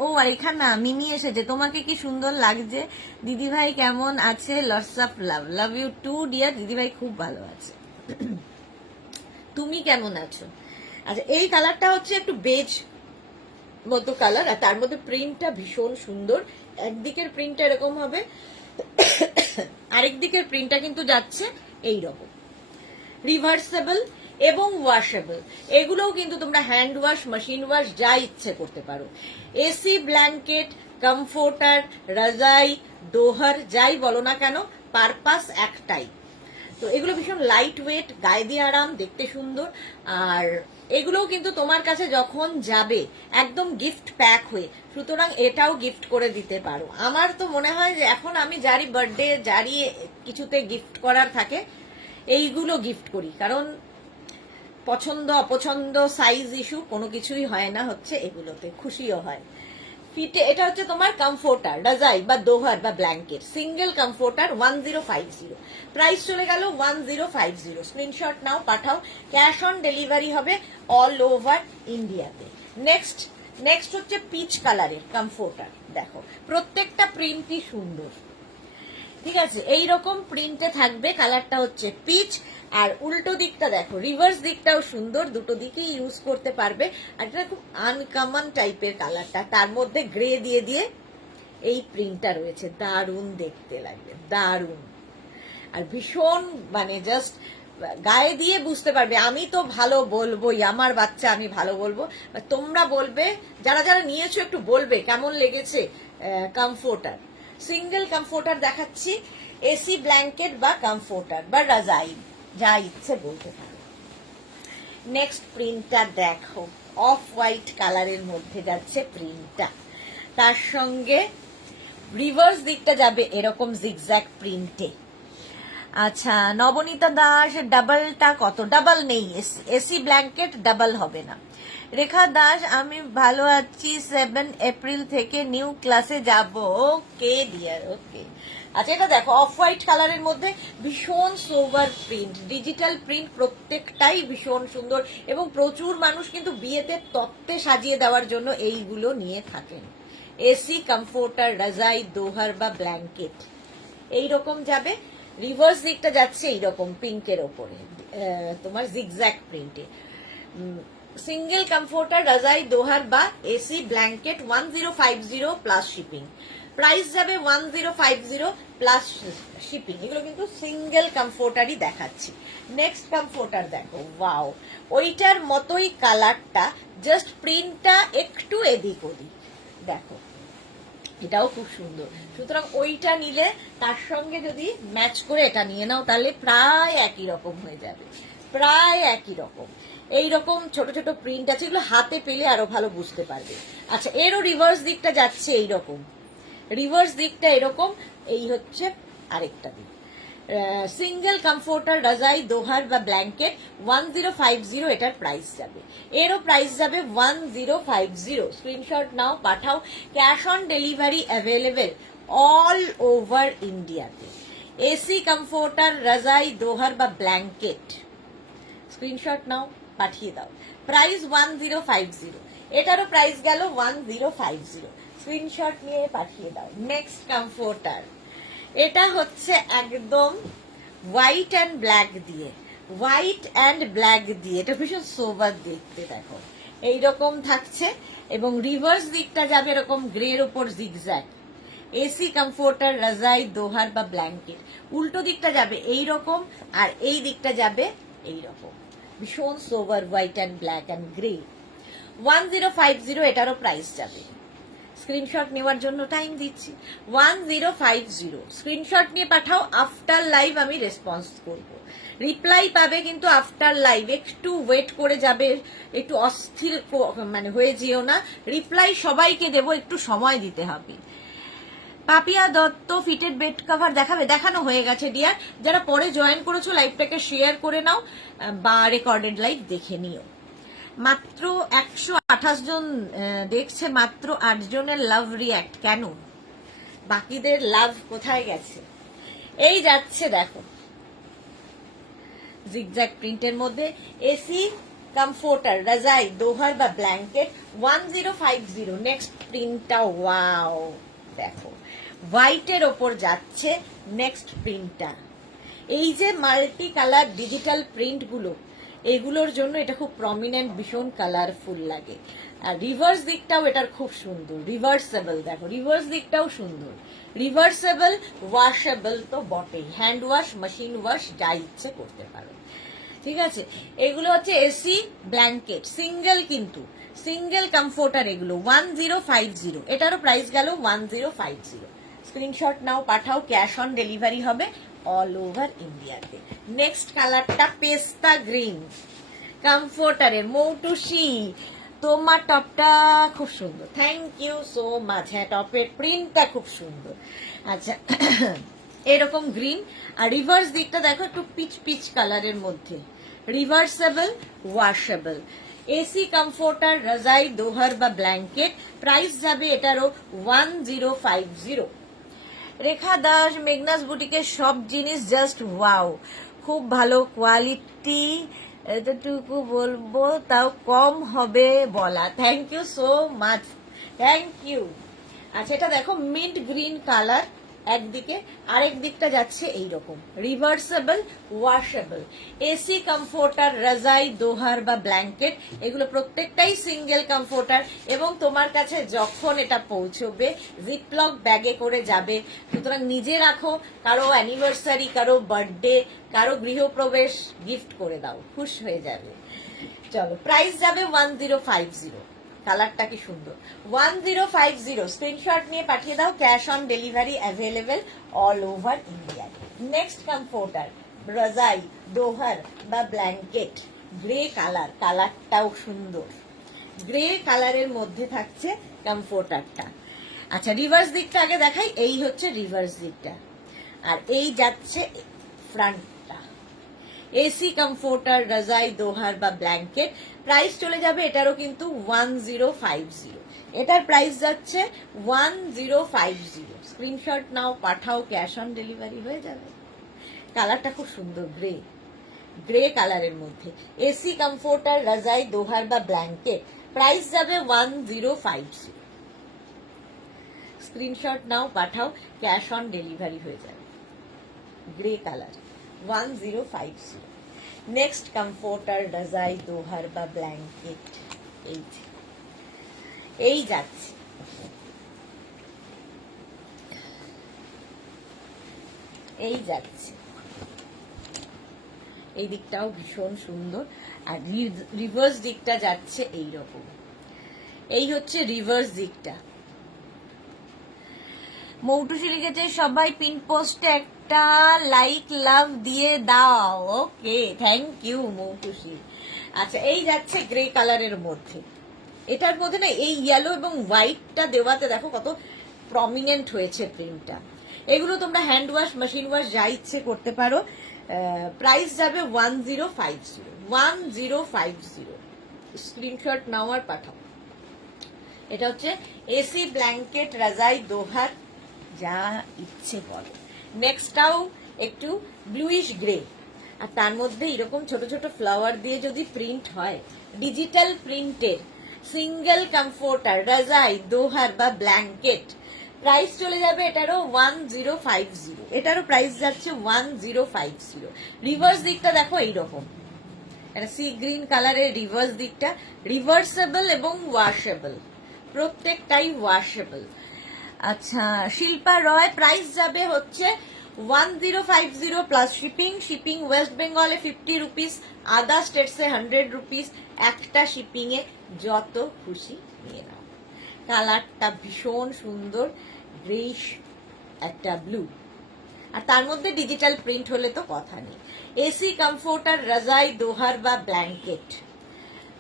ও আর এখানে না মিমি এসেছে। তোমাকে কি সুন্দর লাগছে দিদিভাই, কেমন আছে? Lots of love, love you too dear. দিদিভাই খুব ভালো আছে, তুমি কেমন আছো? আচ্ছা, এই কালারটা হচ্ছে একটু বেজ মতো কালার, আর তার মধ্যে প্রিন্টটা ভীষণ সুন্দর। একদিকের প্রিন্টটা এরকম হবে, আরেক দিকের প্রিন্টটা কিন্তু যাচ্ছে এইরকম। রিভার্সেবল এবং ওয়াশেবল, এগুলোও কিন্তু তোমরা হ্যান্ড ওয়াশ, মেশিন ওয়াশ, যা ইচ্ছে করতে পারো। এসি ব্ল্যাঙ্কেট, কমফোর্টার, রাজাই, দোহার, যাই বলো না কেন, পারপাস একটাই। তো এগুলো ভীষণ লাইট ওয়েট, গায়ে দিয়ে আরাম, দেখতে সুন্দর। আর এগুলোও কিন্তু তোমার কাছে যখন যাবে একদম গিফট প্যাক হয়ে, সুতরাং এটাও গিফট করে দিতে পারো। আমার তো মনে হয় যে এখন আমি যারই বার্থডে, যারই কিছুতে গিফট করার থাকে, এইগুলো গিফট করি, কারণ পছন্দ অপছন্দ, সাইজ ইস্যু কোনো কিছুই হয় না হচ্ছে এগুলোতে, খুশিও হয়। ফিটে এটা হচ্ছে তোমার কমফোর্টার, রাজাই বা দোহার বা ব্ল্যাঙ্কেট, সিঙ্গেল কমফোর্টার 1050। প্রাইস চলে গেল 1050। স্ক্রিনশট নাও, পাঠাও, ক্যাশ অন ডেলিভারি হবে অল ওভার ইন্ডিয়াতে। নেক্সট হচ্ছে পিচ কালারের কমফোর্টার। দেখো প্রত্যেকটা প্রিন্টই সুন্দর। ঠিক আছে, এইরকম প্রিন্টে থাকবে, কালারটা হচ্ছে পিচ। আর উল্টো দিকটা দেখো, রিভার্স দিকটাও সুন্দর, দুটো দিকেই ইউজ করতে পারবে। আর এটা খুব আনকমন টাইপের কালারটা, তার মধ্যে গ্রে দিয়ে দিয়ে এই প্রিন্টটা রয়েছে, দারুণ দেখতে লাগবে, দারুণ। আর ভীষণ মানে জাস্ট গায়ে দিয়ে বুঝতে পারবে। আমি তো ভালো বলবোই, আমার বাচ্চা আমি ভালো বলবো, তোমরা বলবে, যারা যারা নিয়েছো একটু বলবে কেমন লেগেছে কমফোর্টার। সিঙ্গেল কমফোর্টার দেখাচ্ছি, এসি ব্ল্যাঙ্কেট বা কমফোর্টার বা রাজাই, যা ইচ্ছে বলতে পারো। নেক্সট প্রিন্টটা দেখো, অফ হোয়াইট কালারের মধ্যে যাচ্ছে প্রিন্টটা, তার সঙ্গে রিভার্স দিকটা যাবে এরকম জিগজ্যাগ প্রিন্টে। আচ্ছা, নবনীতা দাস, ডাবলটা কত? ডাবল নেই, এসি ব্ল্যাঙ্কেট ডাবল হবে না। রেখা দাস, আমি ভালো আছি, 7 এপ্রিল থেকে নিউ ক্লাসে যাব। ওকে ডিয়ার, ওকে। আচ্ছা, এটা দেখো অফ হোয়াইট কালারের মধ্যে ভীষণ সোভার প্রিন্ট, ডিজিটাল প্রিন্ট, প্রত্যেকটাই ভীষণ সুন্দর। এবং প্রচুর মানুষ কিন্তু বিয়েতে তত্ত্বে সাজিয়ে দেওয়ার জন্য এইগুলো নিয়ে থাকেন। এসি কমফোর্টার, রাজাই, দোহার বা ব্ল্যাঙ্কেট এইরকম যাবে। রিভার্স দিকটা যাচ্ছে এইরকম পিঙ্কের ওপরে, তোমার জিগজ্যাগ প্রিন্টে। সিঙ্গেল কমফোর্টার, রাজাই, দোহার বা AC blanket 1050 plus shipping. Price যাবে 1050 প্লাস শিপিং। এগুলো কিন্তু সিঙ্গেল কমফোর্টারই দেখাচ্ছি। নেক্সট কমফোর্টার দেখো, ওয়াও, ওইটার মতোই কালারটা, জাস্ট প্রিন্টটা একটু এদিক ওদিক। দেখো এটাও খুব সুন্দর। সুতরাং ওইটা নিলে তার সঙ্গে যদি ম্যাচ করে এটা নিয়ে নাও তাহলে প্রায় একই রকম হয়ে যাবে, প্রায় একই রকম। এইরকম ছোট ছোট প্রিন্ট আছে, এগুলো হাতে পেলে আরো ভালো বুঝতে পারবে। আচ্ছা, এরও রিভার্স দিকটা যাচ্ছে এইরকম, রিভার্স দিকটা এরকম। এই হচ্ছে আরেকটা দিক। সিঙ্গেল কমফোর্টার রাজাই দোহার বা ব্ল্যাঙ্কেট 1050 এটার প্রাইস যাবে। এরও প্রাইস যাবে 1050। স্ক্রিনশট নাও, পাঠাও। Cash on delivery available all over ইন্ডিয়াতে। এসি কমফোর্টার রাজাই দোহার বা ব্ল্যাঙ্কেট স্ক্রিনশট নাও, পাঠিয়ে দাও। প্রাইস 1050, এটারও প্রাইস গেল 1050। স্ক্রিনশট নিয়ে পাঠিয়ে দাও। নেক্সট কমফোর্টার, এটা হচ্ছে একদম হোয়াইট অ্যান্ড ব্ল্যাক দিয়ে, হোয়াইট অ্যান্ড ব্ল্যাক দিয়ে। এটা ভীষণ সোবার দেখতে, দেখো এইরকম থাকছে এবং রিভার্স দিকটা যাবে এরকম গ্রের ওপর জিগজ্যাগ। এসি কমফোর্টার রাজাই দোহার বা ব্ল্যাঙ্কেট। উল্টো দিকটা যাবে এইরকম আর এই দিকটা যাবে এইরকম, ভীষণ sober white and black and grey. 1050 এটারও প্রাইস যাবে। স্ক্রিনশট নেওয়ার জন্য টাইম দিচ্ছি, 1050। স্ক্রিনশট নিয়ে পাঠাও। আফটার লাইভ আমি রেসপন্স করব, রিপ্লাই পাবে কিন্তু আফটার লাইভ। একটু ওয়েট করে যাবে, একটু অস্থির মানে হয়ে যেও না। রিপ্লাই সবাইকে দেব, একটু সময় দিতে হবে। Papiya Dutta fitted bed cover দেখাবে, দেখানো হয়ে গেছে ডিয়ার। যারা পরে জয়েন করেছো লাইভটাকে শেয়ার করে নাও বা রেকর্ডেড লাইভ দেখে নিও। মাত্র 128 জন দেখছে, মাত্র 8 জনের লাভ রিয়াক্ট। কেন? বাকিদের লাভ কোথায় গেছে? এই যাচ্ছে দেখো জিগজ্যাগ প্রিন্টের মধ্যে এসি কমফোর্টার রাজাই দোহার বা ব্ল্যাঙ্কেট 1050। নেক্সট প্রিন্টটা ওয়াও, দেখো হোয়াইটের ওপর যাচ্ছে নেক্সট প্রিন্টটা। এই যে মাল্টি কালার ডিজিটাল প্রিন্ট গুলো, এগুলোর জন্য এটা খুব প্রমিনেন্ট, ভীষণ কালারফুল লাগে। আর রিভার্স দিকটাও এটার খুব সুন্দর, রিভার্সেবল। দেখো রিভার্স দিকটাও সুন্দর, রিভার্সেবল, ওয়াশেবল তো বটেই। হ্যান্ড ওয়াশ, মেশিন ওয়াশ যা ইচ্ছে করতে পারো, ঠিক আছে। এগুলো হচ্ছে এসি ব্ল্যাঙ্কেট, সিঙ্গেল, কিন্তু সিঙ্গেল কমফোর্টার। এগুলো 1050, এটারও প্রাইস গেল 1050। স্ক্রিনশট নাও, পাঠাও। ক্যাশ অন ডেলিভারি হবে অল ওভার ইন্ডিয়াতে। নেক্সট কালারটা পেস্তা গ্রিন কমফোর্টারের মৌটুসি। তোমার টপটা খুব সুন্দর, থ্যাংক ইউ সো মাচ। হ্যাঁ, টপের প্রিন্টটা খুব সুন্দর। আচ্ছা, এরকম গ্রিন আর রিভার্স দিকটা দেখো একটু পিচ পিচ কালারের মধ্যে, রিভার্সেবল, ওয়াশেবল। এসি কমফোর্টার রাজাই দোহার বা ব্ল্যাঙ্কেট, প্রাইস যাবে এটারও 1050। রেখা দাস, মেঘনাস বুটিকের সব জিনিস জাস্ট ওয়াও, খুব ভালো কোয়ালিটি, এতটুকু বলবো তাও কম হবে বলা। Thank you so much, thank you. আচ্ছা, এটা দেখো মিন্ট গ্রিন কালার একদিকে, আরেক দিকটা যাচ্ছে এইরকম, রিভার্সেবল, ওয়াশেবল। এসি কমফোর্টার রাজাই দোহার বা ব্ল্যাঙ্কেট, এগুলো প্রত্যেকটাই সিঙ্গেল কমফোর্টার এবং তোমার কাছে যখন এটা পৌঁছবে জিপলক ব্যাগে করে যাবে। সুতরাং নিজে রাখো, কারো অ্যানিভার্সারি, কারো বার্থডে, কারো গৃহপ্রবেশ গিফট করে দাও, খুশ হয়ে যাবে। চলো, প্রাইস যাবে 1050। কালারটা কি সুন্দর, 1050। স্ক্রিনশট নিয়ে পাঠিয়ে দাও। Cash on delivery available all over India. Next comforter রাজাই দোহার বা ব্ল্যাঙ্কেট, গ্রে কালার, কালারটাও সুন্দর, গ্রে কালারের মধ্যে থাকছে কমফোর্টারটা। আচ্ছা, রিভার্স দিকটা আগে দেখাই। এই হচ্ছে রিভার্স দিকটা আর এই যাচ্ছে ফ্রন্টটা। এসি কমফোর্টার রাজাই দোহার বা ব্ল্যাঙ্কেট, প্রাইস চলে যাবে এটারও কিন্তু 1050। এটার প্রাইস যাচ্ছে 1050। স্ক্রিনশট নাও, পাঠাও। ক্যাশ অন ডেলিভারি হয়ে যাবে। কালারটা খুব সুন্দর, গ্রে, গ্রে কালারের মধ্যে। এসি কমফোর্টার রাজাই দোহার বা ব্ল্যাঙ্কেট, প্রাইস যাবে 1050। স্ক্রিনশট নাও, পাঠাও। ক্যাশ অন ডেলিভারি হয়ে যাবে। Grey colour 1050। নেক্সট কমফোর্টার রাজাই দোহার বা ব্ল্যাঙ্কেট, এই যাচ্ছে, এই যাচ্ছে। এই দিকটাও ভীষণ সুন্দর আর রিভার্স দিকটা যাচ্ছে এইরকম। এই হচ্ছে রিভার্স দিকটা, মৌটুসি লিখেছে সবাই পিন পোস্টে একটা লাইক লাভ দিয়ে দাও। ওকে, থ্যাংক ইউ মৌটুসি। আচ্ছা, এই যাচ্ছে গ্রে কালারের মধ্যে। এটার মধ্যে না এই ইয়েলো এবং হোয়াইটটা দেওয়াতে দেখো কত প্রমিনেন্ট হয়েছে প্রিন্টটা। এগুলো তোমরা হ্যান্ড ওয়াশ, মেশিন ওয়াশ যা ইচ্ছে করতে পারো। প্রাইস যাবে 1050। 1050 স্ক্রিনশট নাও আর পাঠাও। এটা হচ্ছে এসি ব্ল্যাঙ্কেট রাজাই দোহার, যা ইচ্ছে বলো। নেক্সটটাও একটু ব্লুইশ গ্রে, আর তার মধ্যে এরকম ছোট ছোট ফ্লাওয়ার দিয়ে যদি প্রিন্ট হয়, ডিজিটাল প্রিন্টের সিঙ্গেল কমফোর্টার রাজাই দোহার বা ব্ল্যাঙ্কেট, প্রাইস চলে যাবে এটারও 1050। এটারও প্রাইস যাচ্ছে 1050। রিভার্স দিকটা দেখো এইরকম, এটা সি গ্রিন কালারের রিভার্স দিকটা, রিভার্সেবল এবং ওয়াশেবল, প্রত্যেকটাই ওয়াশেবল। আচ্ছা, শিল্পা রয়, প্রাইস যাবে হচ্ছে 1050 প্লাস শিপিং। শিপিং ওয়েস্ট বেঙ্গলে 50 রুপিস, আদার স্টেটসে 100 রুপিস। একটা শিপিং এ যত খুশি নিয়ে নাও। কালারটা ভীষণ সুন্দর, গ্রেইশ একটা ব্লু, আর তার মধ্যে ডিজিটাল প্রিন্ট হলে তো কথা নেই। এসি কমফোর্টার রাজাই দোহার বা ব্ল্যাঙ্কেট,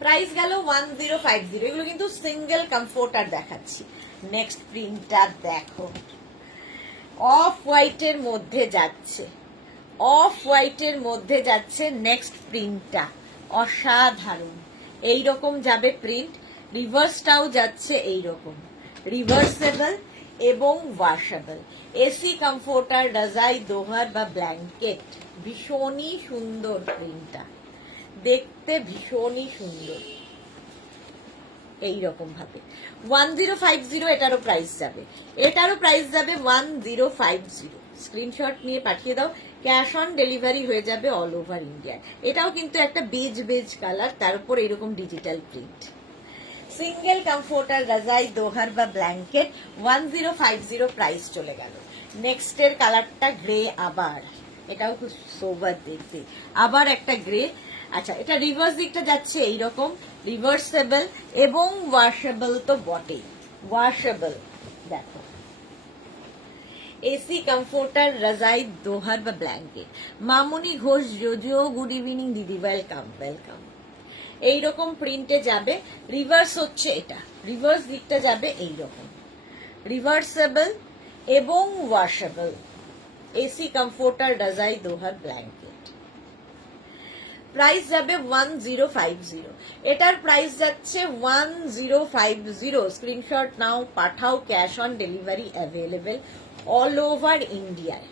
প্রাইস গেল 1050। এগুলো কিন্তু সিঙ্গেল কমফোর্টার দেখাচ্ছি। নেক্সট প্রিন্টটা দেখো, অফ হোয়াইটের মধ্যে যাচ্ছে, অফ হোয়াইটের মধ্যে যাচ্ছে নেক্সট প্রিন্টটা, অসাধারণ। এইরকম যাবে প্রিন্ট, রিভার্সটাও যাচ্ছে এইরকম, রিভার্সেবল এবং ওয়াশেবল। এসি কমফোর্টার রাজাই দোহার বা ব্ল্যাঙ্কেট, ভীষণই সুন্দর প্রিন্টটা, দেখতে ভীষণই সুন্দর। এইরকম ভাবে 1050 এটারও প্রাইস যাবে, এটারও প্রাইস যাবে 1050। স্ক্রিনশট নিয়ে পাঠিয়ে দাও, ক্যাশ অন ডেলিভারি হয়ে যাবে অল ওভার ইন্ডিয়া। এটাও কিন্তু একটা বেজ বেজ কালার, তার উপর এরকম ডিজিটাল প্রিন্ট। সিঙ্গেল কমফোর্টার রাজাই দোহার বা ব্ল্যাঙ্কেট 1050 প্রাইস চলে গেল। নেক্সটের কালারটা গ্রে, আবার এটাও খুব সোবার দেখতে, আবার একটা গ্রে। আচ্ছা, এটা রিভার্স দিকটা যাচ্ছে এইরকম, রিভার্সেবল এবং ওয়াশেবল তো বটেই, ওয়াশেবল। দেখো, এসি কমফোর্টার রাজাই দোহার বা ব্ল্যাঙ্কেট। মামুনি ঘোষ জোজো, গুড ইভিনিং দিদি, ওয়েলকাম ওয়েলকাম। এইরকম প্রিন্টে যাবে, রিভার্স হচ্ছে এটা, রিভার্স দিকটা যাবে এইরকম, রিভার্সেবল এবং ওয়াশেবল। এসি কমফোর্টার রাজাই দোহার ব্ল্যাঙ্কেট, প্রাইস যাবে 1050। এটার প্রাইস যাচ্ছে 1050। স্ক্রিনশট নাও পাঠাও, cash on delivery available all over ইন্ডিয়ায়।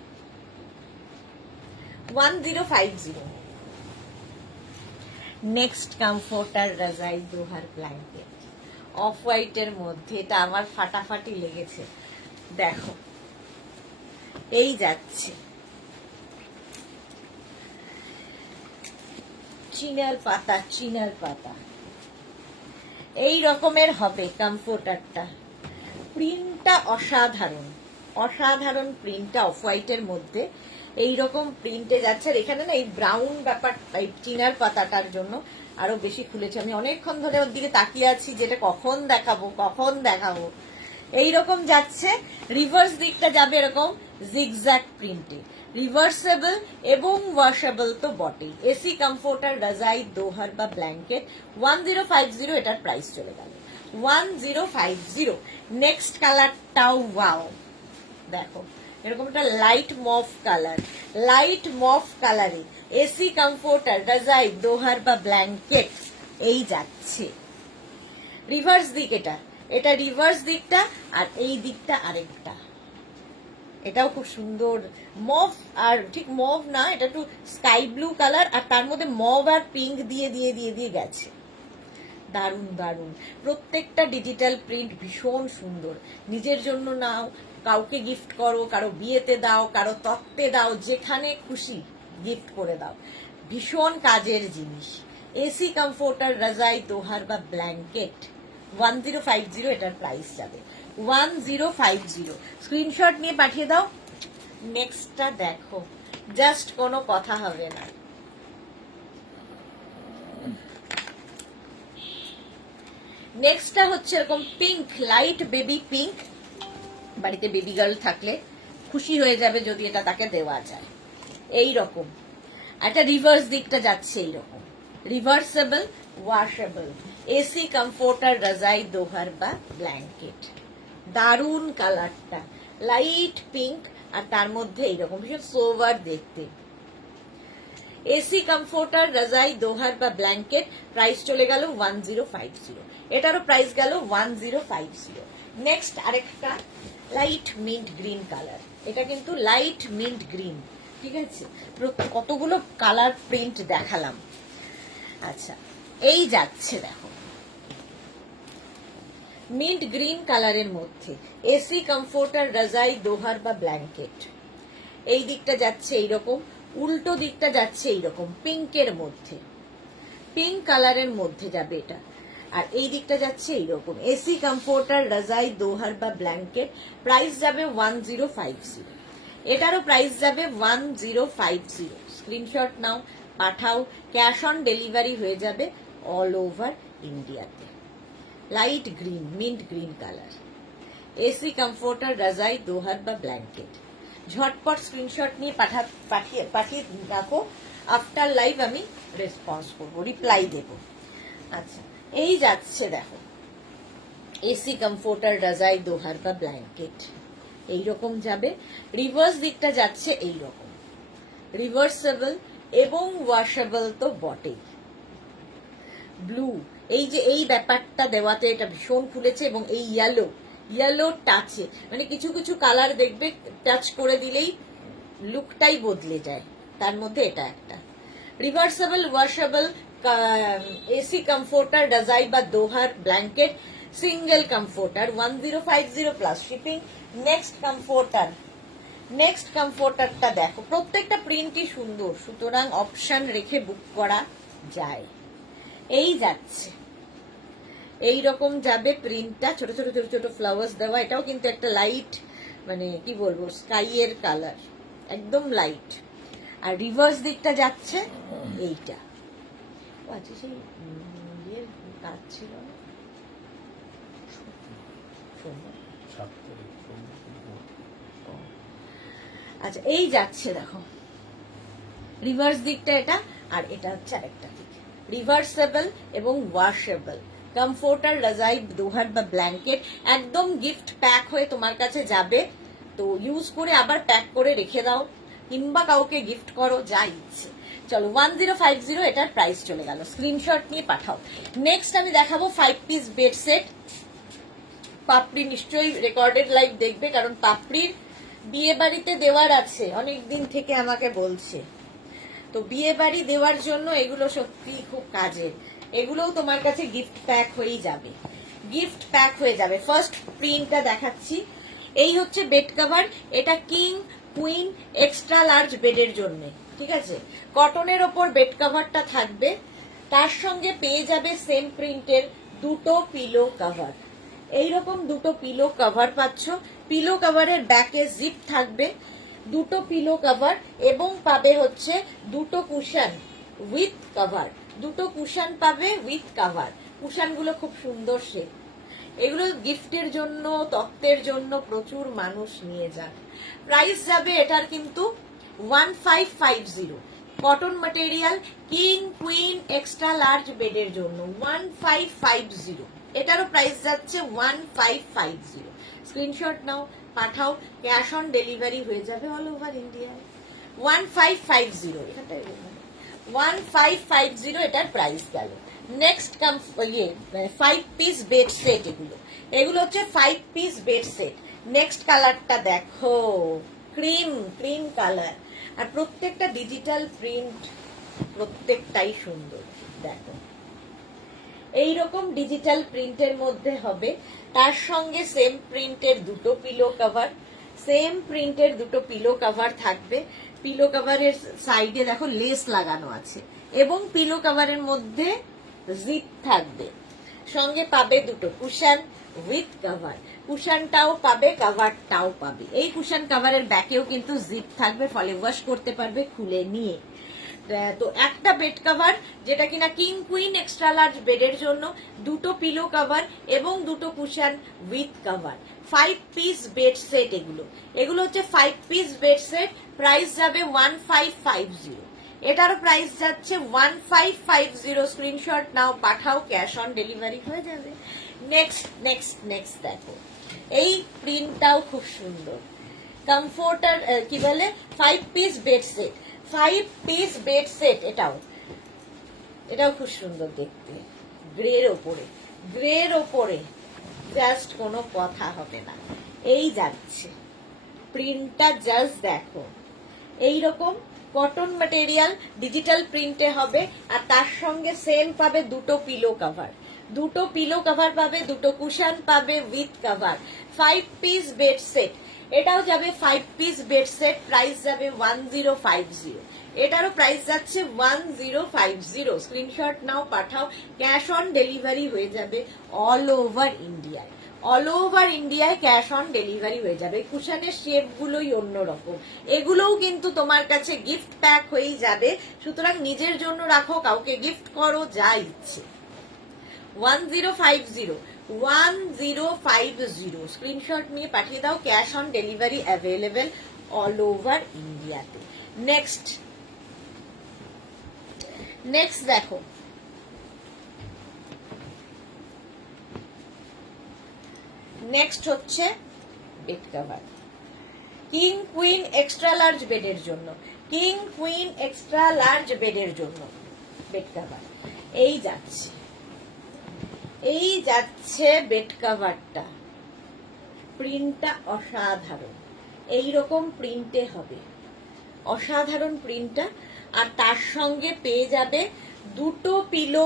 1050। নেক্সট কমফোর্টার রাজাই দোহার ব্ল্যাঙ্কেট, অফ হোয়াইটের মধ্যে, এটা আমার ফাটাফাটি লেগেছে। দেখো, এই যাচ্ছে চিনার পাতা, চিনার পাতা, এই রকমের হবে কমফোর্টারটা। প্রিন্টটা অসাধারণ, অসাধারণ প্রিন্টটা অফ হোয়াইটের মধ্যে এইরকম প্রিন্টে যাচ্ছে। আর এখানে না এই ব্রাউন ব্যাপার, এই চিনার পাতাটার জন্য আরো বেশি খুলেছে। আমি অনেকক্ষণ ধরে ওর দিকে তাকিয়ে আছি, যেটা কখন দেখাবো কখন দেখাবো। এইরকম যাচ্ছে, রিভার্স দিকটা যাবে এরকম জিগজ্যাগ প্রিন্টে, রিভার্সেবল এবং ওয়াশেবল তো বটেই। এসি কমফোর্টার রাজাই দোহার বা ব্ল্যাঙ্কেট 1050। এটার প্রাইস চলে গেল 1050। নেক্সট কালারটাও ওয়াও, দেখো এরকম একটা লাইট মফ কালার, লাইট মফ কালারে এসি কমফোর্টার রাজাই দোহার বা ব্ল্যাঙ্কেট, এই যাচ্ছে রিভার্স দিক। এটা এটা রিভার্স দিকটা, আর এই দিকটা আরেকটা। এটাও খুব সুন্দর মভ, আর ঠিক মভ না, এটা একটু স্কাই ব্লু কালার, আর তার মধ্যে মভ আর পিঙ্ক দিয়ে দিয়ে দিয়ে দিয়ে গেছে। দারুণ দারুণ, প্রত্যেকটা ডিজিটাল প্রিন্ট ভীষণ সুন্দর। নিজের জন্য নাও, কাউকে গিফট করো, কারো বিয়েতে দাও, কারো তত্ত্বে দাও, যেখানে খুশি গিফট করে দাও, ভীষণ কাজের জিনিস। এসি কমফোর্টার রাজাই দোহার বা ব্ল্যাঙ্কেট 1050। এটার প্রাইস যাবে 1050। স্ক্রিনশট নিয়ে পাঠিয়ে দাও। নেক্সটটা দেখো, জাস্ট কোনো কথা হবে না। নেক্সটটা হচ্ছে এরকম পিঙ্ক, লাইট বেবি পিঙ্ক, বাড়িতে বেবি গার্ল থাকলে খুশি হয়ে যাবে যদি এটা তাকে দেওয়া যায়। এই রকম একটা রিভার্স দিকটা যাচ্ছে এইরকম, রিভার্সেবল ওয়াশেবল এসি কমফোর্টার রাজাই দোহার বা ব্ল্যাঙ্কেট। দারুন কালারটা, লাইট পিঙ্ক আর তার মধ্যে এইরকম ভীষণ সোভার দেখতে। এসি কমফোর্টার রাজাই দোহার বা ব্ল্যাঙ্কেট, প্রাইস চলে গেল 1050, এটারও প্রাইস গেল 1050। নেক্সট আরেকটা লাইট মিন্ট গ্রিন কালার, এটা কিন্তু লাইট মিন্ট গ্রিন, ঠিক আছে, কতগুলো কালার প্রিন্ট দেখালাম। আচ্ছা, এই যাচ্ছে দেখো মিন্ট গ্রিন কালারের মধ্যে এসি কমফোর্টার রাজাই দোহার বা ব্ল্যাঙ্কেট। এই দিকটা যাচ্ছে এইরকম, উল্টো দিকটা যাচ্ছে এইরকম পিঙ্কের মধ্যে, পিঙ্ক কালারের মধ্যে যাবে এটা, আর এই দিকটা যাচ্ছে এইরকম এসি কমফোর্টার রাজাই দোহার বা ব্ল্যাঙ্কেট, প্রাইস যাবে 1050, এটারও প্রাইস যাবে 1050। স্ক্রিনশট নাও, পাঠাও, ক্যাশ অন ডেলিভারি হয়ে যাবে অল ওভার ইন্ডিয়াতে। Light green mint green colour, AC comforter রাজাই দোহার বা ব্ল্যাঙ্কেট। ঝটপট স্ক্রিনশট নিয়ে পাঠিয়ে রাখো, আফটার লাইভ আমি রেসপন্স করব, রিপ্লাই দেব। আচ্ছা, এই যাচ্ছে দেখো এসি কমফোর্টার রাজাই দোহার বা ব্ল্যাঙ্কেট, এইরকম যাবে। রিভার্স দিকটা যাচ্ছে এইরকম, রিভার্সেবল এবং ওয়াশেবল তো বটেই। ব্লু, এই যে এই ব্যাপারটা দেওয়াতে এটা ভীষণ খুলেছে, এবং এই ইয়েলো টাচে, মানে কিছু কিছু কালার দেখবে টাচ করে দিলেই লুকটাই বদলে যায়, তার মধ্যে এটা একটা। রিভার্সেবল ওয়াশেবল এসি কমফোর্টার রাজাই বা দোহার blanket, single comforter 1050 plus shipping. Next কমফোর্টারটা দেখো, প্রত্যেকটা প্রিন্টই সুন্দর, সুতরাং অপশন রেখে বুক করা যায়। এই যাচ্ছে এইরকম যাবে প্রিন্টটা, ছোট ছোট ছোট ছোট ফ্লাওয়ার্স দেওয়া, এটাও কিন্তু একটা লাইট, মানে কি বলবো, স্কাইয়ের কালার, একদম লাইট। আর রিভার্স দিকটা যাচ্ছে এইটা, আচ্ছা সেই ইয়ের কাজ ছিল না, আচ্ছা এই যাচ্ছে দেখো রিভার্স দিকটা এটা, আর এটা হচ্ছে আরেকটা দিক, রিভার্সেবল এবং ওয়াশেবল কমফোর্টার রাজাই দোহার বা ব্ল্যাঙ্কেট, একদম গিফট প্যাক হয়ে তোমার কাছে যাবে, তো ইউজ করে আবার প্যাক করে রেখে দাও, কিংবা কাউকে গিফট করো, যা ইচ্ছে। চলো 1050 এটার প্রাইস চলে গেল, স্ক্রিনশট নিয়ে পাঠাও। নেক্সট আমি দেখাবো 5 পিস বেড সেট। পাপড়ি নিশ্চয়ই রেকর্ডেড লাইভ দেখবে, কারণ পাপড়ির বিয়ে বাড়িতে দেওয়ার আছে, অনেকদিন থেকে আমাকে বলছে, তো বিয়ে বাড়ি দেওয়ার জন্য এগুলো সত্যি খুব কাজের, এগুলোও তোমার কাছে গিফট প্যাক হয়েই যাবে, গিফট প্যাক হয়ে যাবে। ফার্স্ট প্রিন্টটা দেখাচ্ছি, এই হচ্ছে বেড কভার, এটা কিং কুইন এক্সট্রা লার্জ বেডের জন্য, ঠিক আছে, কটনের ওপর বেড কভারটা থাকবে, তার সঙ্গে পেয়ে যাবে সেম প্রিন্টের দুটো পিলো কভার, এইরকম দুটো পিলো কভার পাচ্ছ। পিলো কভারের ব্যাকে জিপ থাকবে, দুটো পিলো কভার, এবং পাবে হচ্ছে দুটো কুশন উইথ কভার, দুটো কুশন পাবে উইথ কভার। কুশনগুলো খুব সুন্দর শেপ, এগুলো গিফটের জন্য, তত্ত্বের জন্য প্রচুর মানুষ নিয়ে যান। প্রাইস যাবে এটার কিন্তু 1550, cotton material, king queen extra large বেডের জন্য 1550, এটারও প্রাইস যাচ্ছে 1550। স্ক্রিনশট নাও, পাঠাও, ক্যাশ অন ডেলিভারি হয়ে যাবে অল ওভার ইন্ডিয়ায়। 1550 এখানটা 1550 এটার প্রাইস গেল। নেক্সট 5 পিস বেড সেট, এগুলো হচ্ছে 5 পিস বেড সেট। নেক্সট কালারটা দেখো, ক্রিম কালার, আর প্রত্যেকটা ডিজিটাল প্রিন্ট, প্রত্যেকটাই সুন্দর। দেখো এইরকম ডিজিটাল প্রিন্টের মধ্যে হবে, তার সঙ্গে সেম প্রিন্টের দুটো পিলো কভার, সেম প্রিন্টের দুটো পিলো কভার থাকবে। পিলো কভারের সাইডে দেখো লেস লাগানো আছে, এবং পিলো কভারের মধ্যে জিপ থাকবে, সঙ্গে পাবে দুটো কুশন উইথ কভার, কুশনটাও পাবে, কভারটাও পাবে। এই কুশন কভারের ব্যাকেও কিন্তু জিপ থাকবে, ফলে ওয়াশ করতে পারবে খুলে নিয়ে। তো একটা বেড কভার, যেটা কিনা কিং কুইন এক্সট্রা লার্জ বেডের জন্য, দুটো পিলো কভার এবং দুটো cushion with cover, 5 piece bed set, এগুলো হচ্ছে 5 পিস বেড সেট, প্রাইস যাবে 1550। এটারও প্রাইস যাচ্ছে 1550। স্ক্রিনশট নাও, পাঠাও, ক্যাশ অন ডেলিভারি হয়ে যাবে। নেক্সট নেক্সট নেক্সট দেখো, এই প্রিন্টটাও খুব সুন্দর, কমফোর্টার কি বলে 5 piece bed set, 5 piece bed set. এটাও খুব সুন্দর দেখতে, গ্রের ওপরে জাস্ট কোনো কথা হবে না। এই যাচ্ছে প্রিন্টটা, জাস্ট দেখো, এইরকম কটন ম্যাটেরিয়াল ডিজিটাল প্রিন্টে হবে, আর তার সঙ্গে সেম পাবে দুটো পিলো কভার পাবে, দুটো কুশন পাবে with cover. 5 piece bed set, এটাও যাবে 5 পিস বেড সেট, প্রাইস যাবে 1050। এটারও প্রাইস যাচ্ছে 1050। স্ক্রিনশট নাও, পাঠাও, ক্যাশ অন ডেলিভারি হয়ে যাবে অল ওভার ইন্ডিয়ায় ক্যাশ অন ডেলিভারি হয়ে যাবে। কুশনের শেপ গুলোই অন্যরকম, এগুলোও কিন্তু তোমার কাছে গিফট প্যাক হয়েই যাবে, সুতরাং নিজের জন্য রাখো, কাউকে গিফট করো, যা ইচ্ছে। 1050 স্ক্রিনশট নিয়ে পাঠিয়ে দাও, cash on delivery available all over ইন্ডিয়াতে। নেক্সট দেখো, নেক্সট হচ্ছে bed cover, king queen extra large বেডের জন্য, বেড কভার। এই যাচ্ছে বেড কভারটা, প্রিন্টটা অসাধারণ, এইরকম প্রিন্টে হবে, অসাধারণ প্রিন্টটা। আর তার সঙ্গে পেয়ে যাবে দুটো পিলো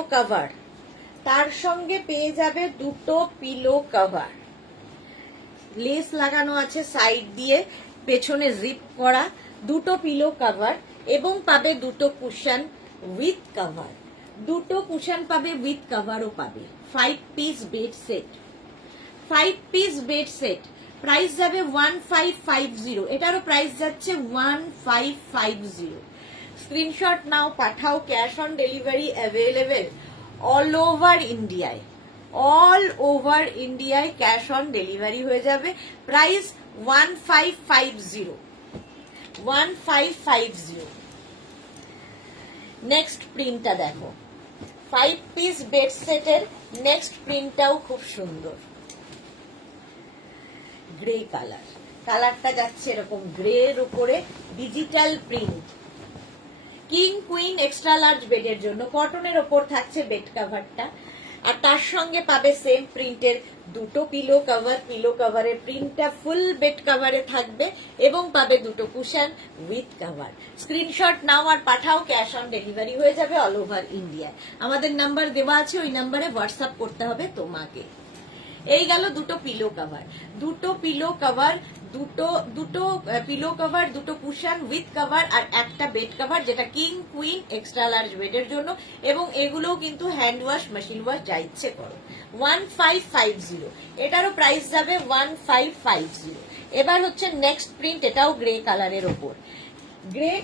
কভার, লেস লাগানো আছে সাইড দিয়ে, পেছনে জিপ করা, দুটো পিলো কভার, এবং পাবে দুটো কুশন উইথ কভারও পাবে। 5 পিস বেড সেট, প্রাইস যাবে 1550। এটারও প্রাইস যাচ্ছে 1550। স্ক্রিনশট নাও, পাঠাও, cash on delivery available all over ইন্ডিয়ায় ক্যাশ অন ডেলিভারি হয়ে যাবে, প্রাইস 1550। নেক্সট প্রিন্টটা দেখো, 5 পিস বেড সেটের নেক্সট প্রিন্টটাও খুব সুন্দর, গ্রে কালারটা যাচ্ছে এরকম গ্রের উপরে digital print, king queen extra large বেডের জন্য কটনের ওপর থাকছে বেড কভারটা, আর তার সঙ্গে পাবে সেম প্রিন্টের দুটো পিলো কভারের প্রিন্টটা ফুল বেড কভারে থাকবে, এবং পাবে দুটো কুশন উইথ কভার। স্ক্রিনশট নাও আর পাঠাও, ক্যাশ অন ডেলিভারি হয়ে যাবে অল ওভার ইন্ডিয়ায়। আমাদের নাম্বার দেওয়া আছে, ওই নাম্বারে হোয়াটসঅ্যাপ করতে হবে তোমাকে। এই গেল দুটো পিলো কভার, দুটো কুশন উইথ কভার, আর একটা বেড কভার, যেটা কিং কুইন এক্সট্রা লার্জ বেডের জন্য, এবং এগুলোও কিন্তু হ্যান্ড ওয়াশ, মেশিন ওয়াশ, যা ইচ্ছে করো। 1550, এটারও প্রাইস যাবে 1550। এবার হচ্ছে নেক্সট প্রিন্ট, এটাও গ্রে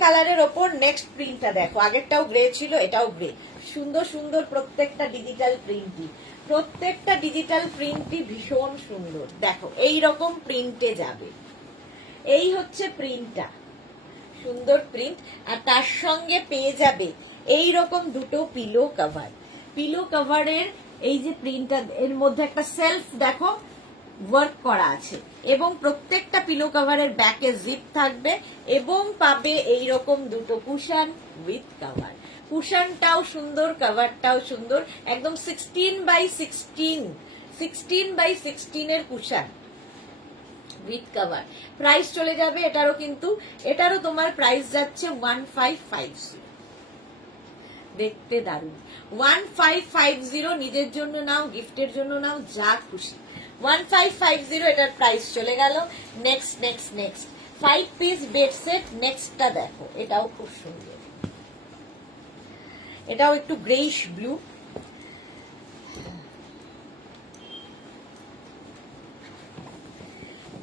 কালারের ওপর নেক্সট প্রিন্টটা দেখো, আগেরটাও গ্রে ছিল, এটাও গ্রে। সুন্দর প্রত্যেকটা ডিজিটাল প্রিন্টই ভীষণ সুন্দর। দেখো এইরকম প্রিন্টে যাবে, এই হচ্ছে প্রিন্টটা, সুন্দর প্রিন্ট, আর তার সঙ্গে পেয়ে যাবে এইরকম দুটো পিলো কভারের এই যে প্রিন্টটা, এর মধ্যে একটা সেলফ দেখো ওয়ার্ক করা আছে, এবং প্রত্যেকটা পিলো কভারের ব্যাকে জিপ থাকবে, এবং পাবে এইরকম দুটো কুশন উইথ কভার। কুশনটাও সুন্দর, কভারটাও সুন্দর, একদম 16x16 এর কুশন উইথ কভার। প্রাইস চলে যাবে এটারও তোমার প্রাইস যাচ্ছে 1550। দেখতে দারুণ, 1550। নিজের জন্য নাও, গিফটের জন্য নাও, যা খুশি। 1550 এটার প্রাইস চলে গেল। নেক্সট 5 পিস বেড সেট, নেক্সটটা দেখো, এটাও খুব সুন্দর, এটাও একটু গ্রেইশ ব্লু।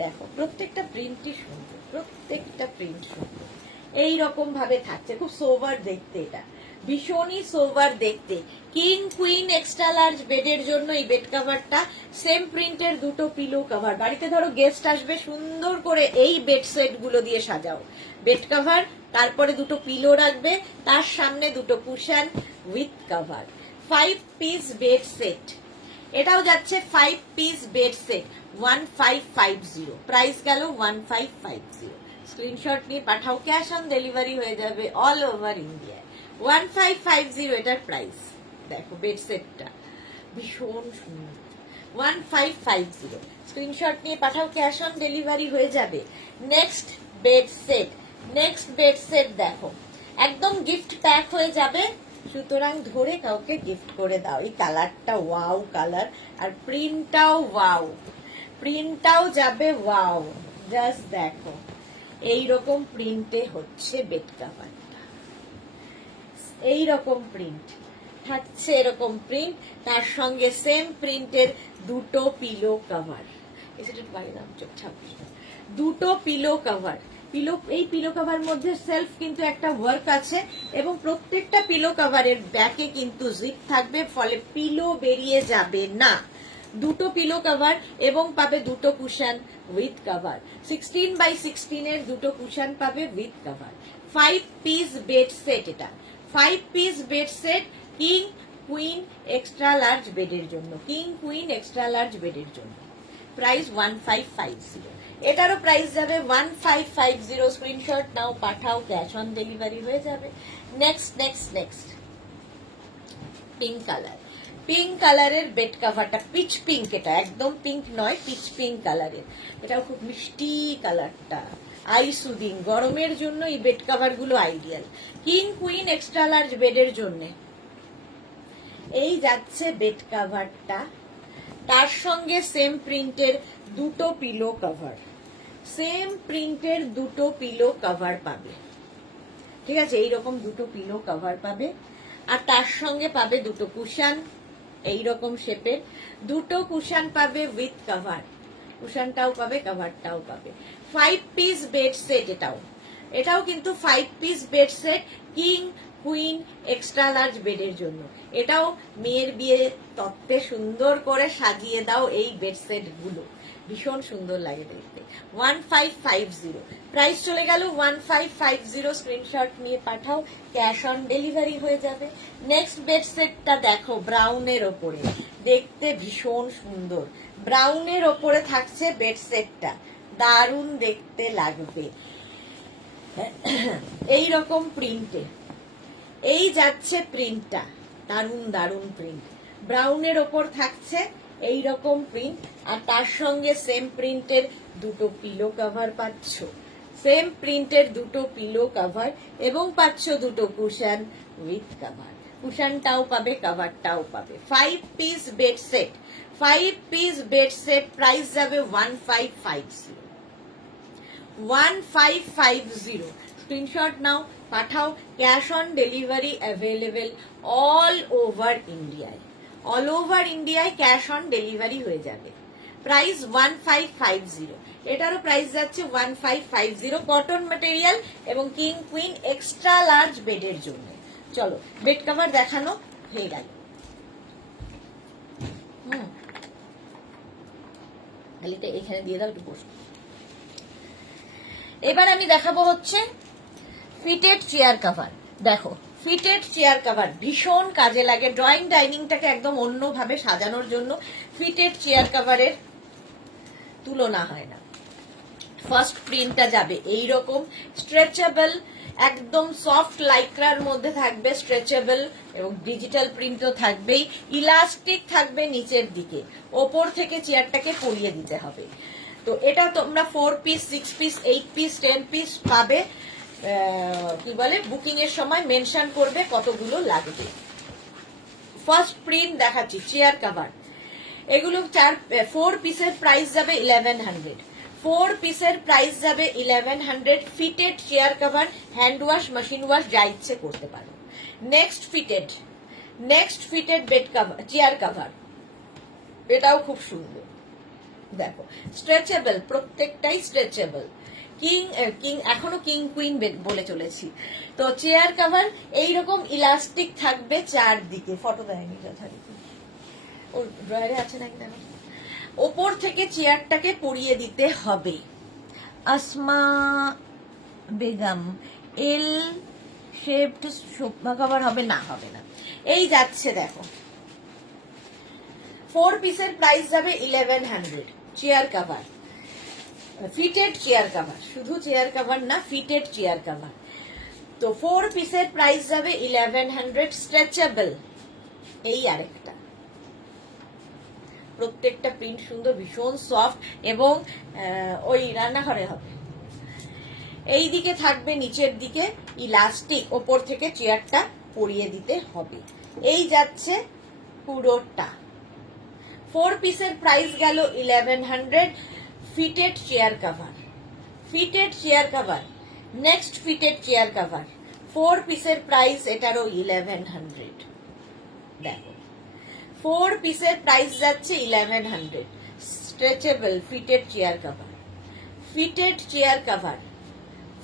দেখো প্রত্যেকটা প্রিন্টই সুন্দর, এইরকম ভাবে থাকছে, খুব সোভার দেখতে। এটা ভীষণই সোভার দেখতে। কিং কুইন এক্সট্রা লার্জ বেডের জন্য এই বেড কাভারটা। সেম প্রিন্টের দুটো পিলো কাভার। বাড়িতে ধরো গেস্ট আসবে, সুন্দর করে এই বেড সেট গুলো দিয়ে সাজাও। বেড কাভার, তারপরে দুটো পিলো রাখবে, তার সামনে দুটো cushion with cover. 5 piece bed set, এটাও যাচ্ছে 5 পিস বেড সেট 1550। প্রাইস গেল 1550। স্ক্রিনশট নিয়ে পাঠাও, ক্যাশ অন ডেলিভারি হয়ে যাবে অল ওভার ইন্ডিয়া। 1550 এটার প্রাইস। দেখো বেড সেটটা ভীষণ সুন্দর। 1550 স্ক্রিনশট নিয়ে পাঠাও, ক্যাশ অন ডেলিভারি হয়ে যাবে। Next bed set, next bed set দেখো একদম গিফট প্যাক হয়ে যাবে, সুতরাং ধরে কাউকে গিফট করে দাও। এই কালারটা ওয়াও কালার, আর প্রিন্টটাও ওয়াও, প্রিন্টটাও যাবে ওয়াও। জাস্ট দেখো এইরকম প্রিন্টে হচ্ছে বেড কাভারটা, এইরকম প্রিন্ট থাকছে, এরকম প্রিন্ট, তার সঙ্গে সেম প্রিন্টের দুটো পিলো কাভার। দুটো পিলো কাভার। এই পিলো কাভার মধ্যে সেলফ কিন্তু একটা ওয়ার্ক আছে, এবং প্রত্যেকটা পিলো কাভারের ব্যাকে কিন্তু জিপ থাকবে, ফলে পিলো বেরিয়ে যাবে না। দুটো পিলো কাভার এবং পাবে দুটো কুশন উইথ কাভার। 16x16 এর দুটো কুশন পাবে with cover. 5 piece bed set এটা। 5 piece bed set king queen extra large বেডের জন্য। কিং কুইন এক্সট্রা লার্জ বেডের জন্য। প্রাইস 1550। এটারও প্রাইস যাবে 1550। স্ক্রিনশট নাও, পাঠাও, ক্যাশ অন ডেলিভারি হয়ে যাবে। Next next next pink colour. Pink কালারের বেড কাভারটা, পিচ পিঙ্ক, এটা একদম পিঙ্ক নয়, পিচ পিঙ্ক কালারের। এটাও খুব মিষ্টি কালারটা, আই সুদিং। গরমের জন্য এই বেড কাভার গুলো ideal. King queen extra large বেডের জন্য এই যাচ্ছে বেড কাভারটা, তার সঙ্গে সেম প্রিন্টের দুটো পিলো কাভার। সেম প্রিন্টের দুটো পিলো কাভার পাবে, ঠিক আছে? এইরকম দুটো পিলো কাভার পাবে, আর তার সঙ্গে পাবে দুটো কুশন এইরকম শেপের। দুটো কুশন পাবে উইথ কাভার, কুশনটাও পাবে, কাভারটাও পাবে। 5 পিস বেড সেট এটাও। এটাও কিন্তু 5 piece bed set king queen extra large বেডের জন্য। এটাও মেয়ের বিয়ে তত্ত্বে সুন্দর করে সাজিয়ে দাও এই বেড সেট গুলো, ভীষণ সুন্দর লাগে দেখতে। 1550 প্রাইস চলে গেল 1550। স্ক্রিনশট নিয়ে পাঠাও, ক্যাশ অন ডেলিভারি হয়ে যাবে। নেক্সট বেড সেটটা দেখো ব্রাউনের ওপরে, দেখতে ভীষণ সুন্দর। ব্রাউনের ওপরে থাকছে বেড সেটটা, দারুণ দেখতে লাগবে। এই রকম প্রিন্টে এই যাচ্ছে প্রিন্টটা, দারুণ দারুণ প্রিন্ট। ব্রাউনের ওপর থাকছে এই রকম প্রিন্ট, আর তার সঙ্গে সেম প্রিন্টের দুটো পিলো কাভার পাচ্ছ। সেম প্রিন্টের দুটো পিলো কাভার, এবং পাচ্ছ দুটো কুশন উইথ কাভার। কুশনটাও পাবে, কাভারটাও পাবে। 5 piece bed set, 5 piece bed set. Price যাবে 1550। 1550 স্ক্রিনশট নাও, পাঠাও, cash on delivery available all over ইন্ডিয়ায়। অল ওভার ইন্ডিয়ায় ক্যাশ অন ডেলিভারি হয়ে যাবে। প্রাইস 1550। এটারও প্রাইস যাচ্ছে 1550। কটন ম্যাটেরিয়াল এবং কিং কুইন এক্সট্রা লার্জ বেডের জন্য। চলো বেড কভার দেখানো হয়ে গেল। এখানে দিয়ে দাও, একটু বসো। এবার আমি দেখাবো হচ্ছে ফিটেড চেয়ার কভার। দেখো ফিটেড চেয়ার কভার ভীষণ কাজে লাগে, ড্রয়িং ডাইনিংটাকে একদম অন্যভাবে সাজানোর জন্য ফিটেড চেয়ার কভারের তুলনা হয় না। ফার্স্ট প্রিন্টটা যাবে এইরকম স্ট্রেচেবল, একদম সফট লাইক্রার মধ্যে থাকবে, স্ট্রেচেবল, এবং ডিজিটাল প্রিন্টও থাকবেই। ইলাস্টিক থাকবে নিচের দিকে, ওপর থেকে চেয়ারটাকে পরিয়ে দিতে হবে। তো এটা তোমরা 4 পিস, 6 পিস, 8 পিস, 10 পিস পাবে। কি বলে, বুকিং এর সময় মেনশন করবে কতগুলো লাগবে। ফার্স্ট প্রিন্ট দেখাচ্ছি চেয়ার কভার। এগুলো 4 পিসের প্রাইস যাবে 1100। 4 পিসের প্রাইস যাবে 1100। Fitted chair cover, hand wash, machine wash, যা ইচ্ছে করতে পারো। Next fitted bed cover, chair cover, এটাও খুব সুন্দর। দেখো স্ট্রেচেবল, প্রত্যেকটাই স্ট্রেচেবল। কিং কিং এখনো কিং কুইন বলে চলেছি। তো চেয়ার কভার এইরকম ইলাস্টিক থাকবে চারদিকে, ফটো দেয়নি যথারীতি, ওর ড্রয়ারে আছে নাকি জানো। ওপর থেকে চেয়ারটাকে পরিয়ে দিতে হবে। আসমা বেগম, এল শেপড সোফা কভার হবে না, হবে না। এই যাচ্ছে দেখো, 4 পিসের প্রাইস যাবে 1100। Chair cover, fitted chair cover, শুধু চেয়ার কভার না, ফিটেড চেয়ার কভার। তো 4 পিসের প্রাইস যাবে 1100, স্ট্রেচেবল। এই আরেকটা, প্রত্যেকটা প্রিন্ট সুন্দর, ভীষণ সফট, এবং ওই রান্নাঘরে হবে। এই দিকে থাকবে নিচের দিকে ইলাস্টিক, ওপর থেকে চেয়ারটা পরিয়ে দিতে হবে। এই যাচ্ছে পুরোটা। 4 পিসের প্রাইস গেল 1100, fitted chair cover, fitted chair cover, next fitted chair cover. 4 পিসের প্রাইস এটারও 1100। দেখো 4 পিসের প্রাইস যাচ্ছে 1100, stretchable fitted chair cover, fitted chair cover.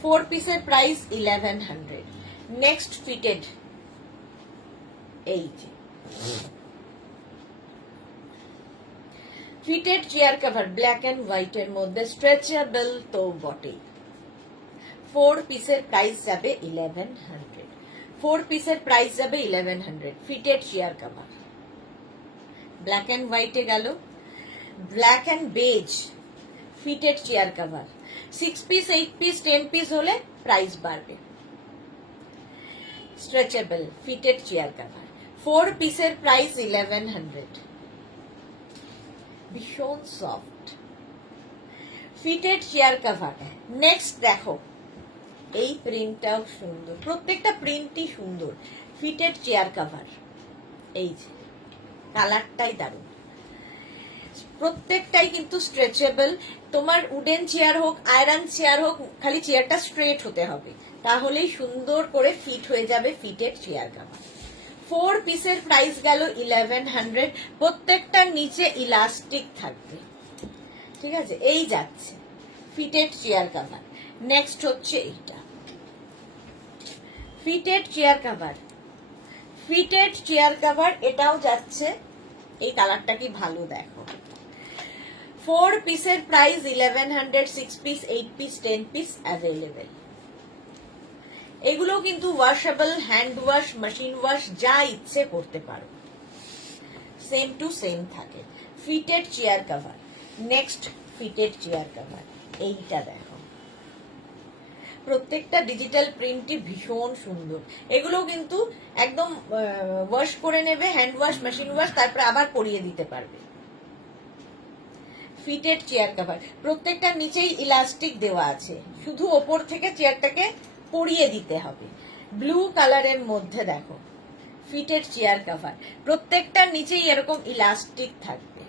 4 পিসের প্রাইস 1100, নেক্সট ফিটেড। এই যে fitted chair cover, black and white এর মধ্যে, স্ট্রেচেবল তো বটেই। 4 পিসের প্রাইস যাবে 1100, 4 পিসের প্রাইস যাবে 1100, fitted chair cover. Black and হোয়াইটে গেল, black and beige, fitted chair cover. 6 piece, 8 piece, 10 piece হলে প্রাইস বাড়বে। স্ট্রেচেবল ফিটেড চেয়ার কভার, 4 পিসের প্রাইস 1100, ভীষণ soft fitted chair cover. Next দেখো, এই প্রিন্টটাও সুন্দর, প্রত্যেকটা প্রিন্টই সুন্দর, ফিটেড চেয়ার কভার। এই যে কালারটাই দারুণ, প্রত্যেকটাই কিন্তু স্ট্রেচেবল। তোমার উডেন চেয়ার হোক, আয়রন চেয়ার হোক, খালি চেয়ারটা স্ট্রেট হতে হবে, তাহলেই সুন্দর করে ফিট হয়ে যাবে ফিটেড চেয়ার কভার। 4 পিসের প্রাইস গেল 1100, প্রত্যেকটার নিচে ইলাস্টিক থাকবে, ঠিক আছে। এই যাচ্ছে ফিটেড চেয়ার কভার। নেক্সট হচ্ছে এইটা, fitted chair cover, fitted chair cover, এটাও যাচ্ছে। এই কালারটা কি ভালো দেখো। 4 পিসের price 1100, 6 piece, 8 piece, 10 piece available. এগুলো কিন্তু washable, hand wash, machine wash, যা ইচ্ছে করতে পারো, সেম টু সেম থাকে। Fitted chair cover, next fitted chair cover. এইটা দেখো, প্রত্যেকটা ডিজিটাল প্রিন্টই ভীষণ সুন্দর। এগুলো কিন্তু একদম ওয়াশ করে নেবে, হ্যান্ড ওয়াশ, মেশিন ওয়াশ, তারপরে আবার পরিয়ে দিতে পারবে। ফিটেড চেয়ার কভার, প্রত্যেকটার নিচেই ইলাস্টিক দেওয়া আছে, শুধু ওপর থেকে চেয়ারটাকে পরিয়ে দিতে হবে। ব্লু কালারের মধ্যে দেখো ফিটেড চেয়ার কভার, প্রত্যেকটার নিচেই এরকম ইলাস্টিক থাকবে।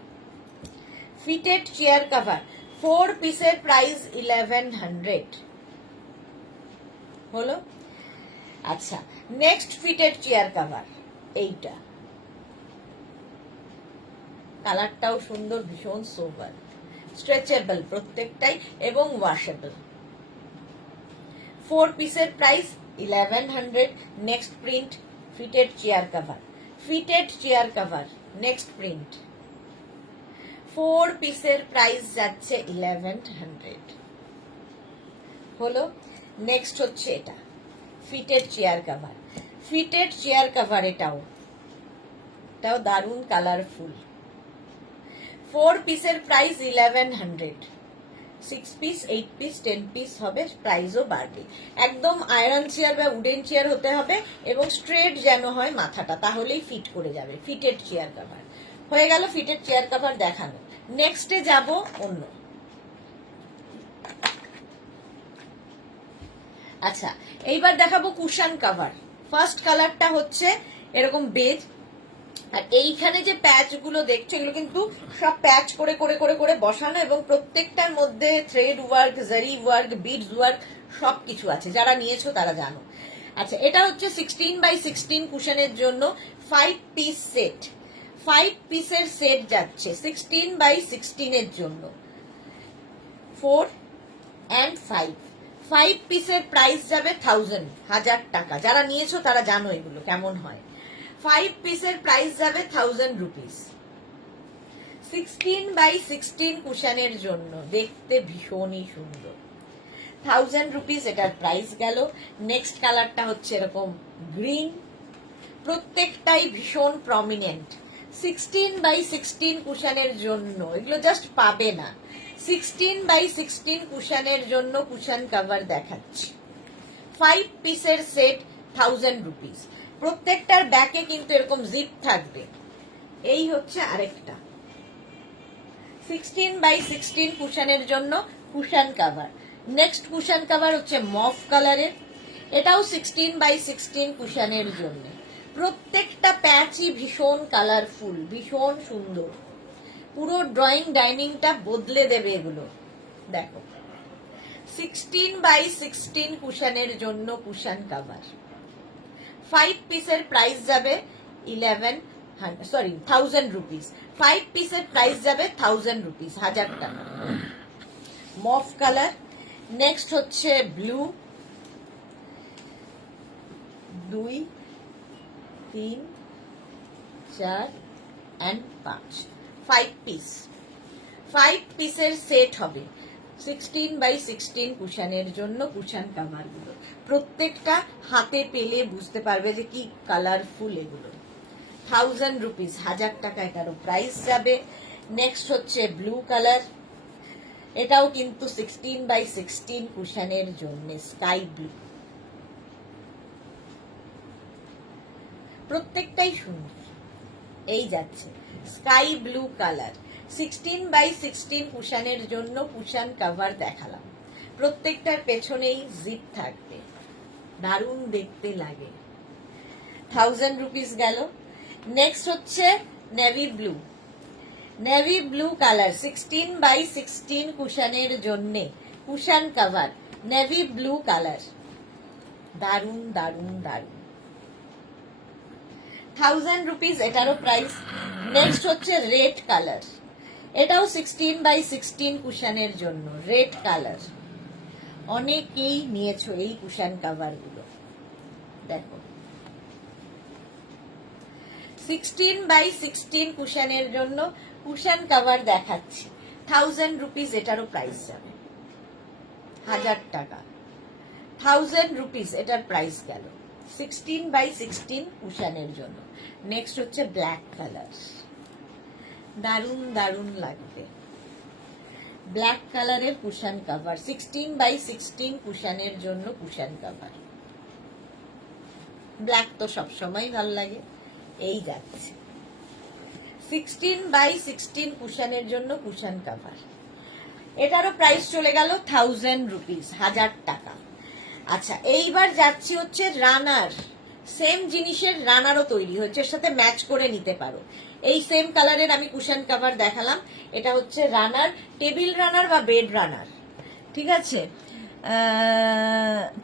ফিটেড চেয়ার কভার, 4 পিসের প্রাইস 1100 হলো। আচ্ছা, নেক্সট ফিটেড চেয়ার কভার, এইটা কালারটাও সুন্দর, ভীষণ সোবার, স্ট্রেচেবল প্রত্যেকটাই এবং ওয়াশেবল। 4 পিসের price 1100, next print fitted chair cover, fitted chair cover, next print. 4 পিসের প্রাইস যাচ্ছে 1100 হলো। নেক্সট হচ্ছে এটা, fitted chair cover, fitted chair cover, এটাও দারুণ কালারফুল। 4 পিসের প্রাইস 1100, 6 পিস, 8 পিস, 10 পিস হবে, প্রাইসও বাড়বে। একদম আয়রন চেয়ার বা উডেন চেয়ার হতে হবে, এবং স্ট্রেট যেন হয় মাথাটা, তাহলেই ফিট করে যাবে। ফিটেড চেয়ার কভার হয়ে গেল, ফিটেড চেয়ার কভার দেখানো। নেক্সটে যাব অন্য। আচ্ছা, এইবার দেখাবো কুশন কভার। ফার্স্ট কালারটা হচ্ছে এরকম বেজ, আর এইখানে যে প্যাচ গুলো দেখছো, এগুলো কিন্তু সব প্যাচ করে করে করে করে বসানো, এবং প্রত্যেকটার মধ্যে থ্রেড ওয়ার্ক, জারি ওয়ার্ক, বিডস ওয়ার্ক সবকিছু আছে, যারা নিয়েছো তারা জানো। আচ্ছা, এটা হচ্ছে 16x16 কুশনের জন্য 5 পিস সেট, 5 পিসের সেট যাচ্ছে 16x16 এর জন্য। 4 অ্যান্ড 5 পিসের প্রাইস যাবে 1000 টাকা। যারা নিয়েছো তারা জানো এগুলো কেমন হয়। 5 পিসের প্রাইস যাবে 1000 রুপিস। 16x16 কুশনের জন্য দেখতে ভীষণই সুন্দর, 1000 রুপিস এটার প্রাইস গেল। নেক্সট কালারটা হচ্ছে এরকম গ্রিন, প্রত্যেকটাই ভীষণ প্রমিনেন্ট। 16x16 কুশনের জন্য এগুলো জাস্ট পাবে না। 16x16 কুশনের জন্য কুশন কভার দেখাচ্ছি। 5 পিসের সেট 1000 রুপিস। প্রত্যেকটার ব্যাকে কিন্তু এরকম জিপ থাকবে। এই হচ্ছে আরেকটা 16x16 কুশনের জন্য cushion cover. Next cushion cover হচ্ছে মফ কালারের, এটাও 16x16 কুশনের জন্য। প্রত্যেকটা প্যাচই ভীষণ কালারফুল, ভীষণ সুন্দর, পুরো ড্রয়িং ডাইনিংটা বদলে দেবে এগুলো। দেখো 16x16 কুশনের জন্য কুশন কভার। 5 পিসের প্রাইস যাবে 1000 রুপিস। 5 পিসের প্রাইস যাবে 1000 রুপিস, 1000 টাকা। মফ কালার। নেক্সট হচ্ছে ব্লু, 2 3 4 and 5, 5 পিস। 5 পিসের সেট হবে 16x16 কুশনের জন্য কুশন কভার গুলো। প্রত্যেকটা হাতে পেলে বুঝতে পারবে যে কি কালারফুল এগুলো। 1000 রুপিস, 1000 টাকা এটারও প্রাইস যাবে। নেক্সট হচ্ছে ব্লু কালার, এটাও কিন্তু 16x16 কুশনের জন্য স্কাই ব্লু। প্রত্যেকটাই সুন্দর। এই যাচ্ছে স্কাই ব্লু কালার। 16x16 কুশনের জন্য কুশন কভার দেখালাম। প্রত্যেকটার পেছনেই জিপ থাকবে, দারুণ দেখতে লাগে। 1000 রুপিস গেল। নেক্সট হচ্ছে navy blue, navy blue colour. 16x16 কুশনের জন্য cushion cover navy blue colour, দারুণ দারুণ দারুণ। 1000 রুপিস এটারও প্রাইস। নেক্সট হচ্ছে রেড কালার, এটাও 16x16 কুশনের জন্য রেড কালার। অনেকেই নিয়েছো এই কুশন কভার গুলো। দেখো 16x16 কুশনের জন্য কুশন কভার দেখাচ্ছি। 1000 রুপিস এটারও প্রাইস যাবে, 1000 টাকা। 1000 রুপিস এটার প্রাইস গেল 16x16 কুশনের জন্য। নেক্সট হচ্ছে ব্ল্যাক কালার, দারুণ দারুণ লাগবে। ব্ল্যাক কালারের কুশন কভার, 16x16 কুশনের জন্য কুশন কভার। ব্ল্যাক তো সবসময় ভালো লাগে। এই যাচ্ছে 16x16 কুশনের জন্য কুশন কভার। এটারও প্রাইস চলে গেল 1000 রুপিস, 1000 টাকা। আচ্ছা, এইবার যাচ্ছি হচ্ছে রানার। সেম জিনিসের রানারও তৈরি হচ্ছে, এর সাথে ম্যাচ করে নিতে পারো। এই সেম কালারের আমি কুশন কভার দেখালাম। এটা হচ্ছে রানার, টেবিল রানার বা বেড রানার। ঠিক আছে।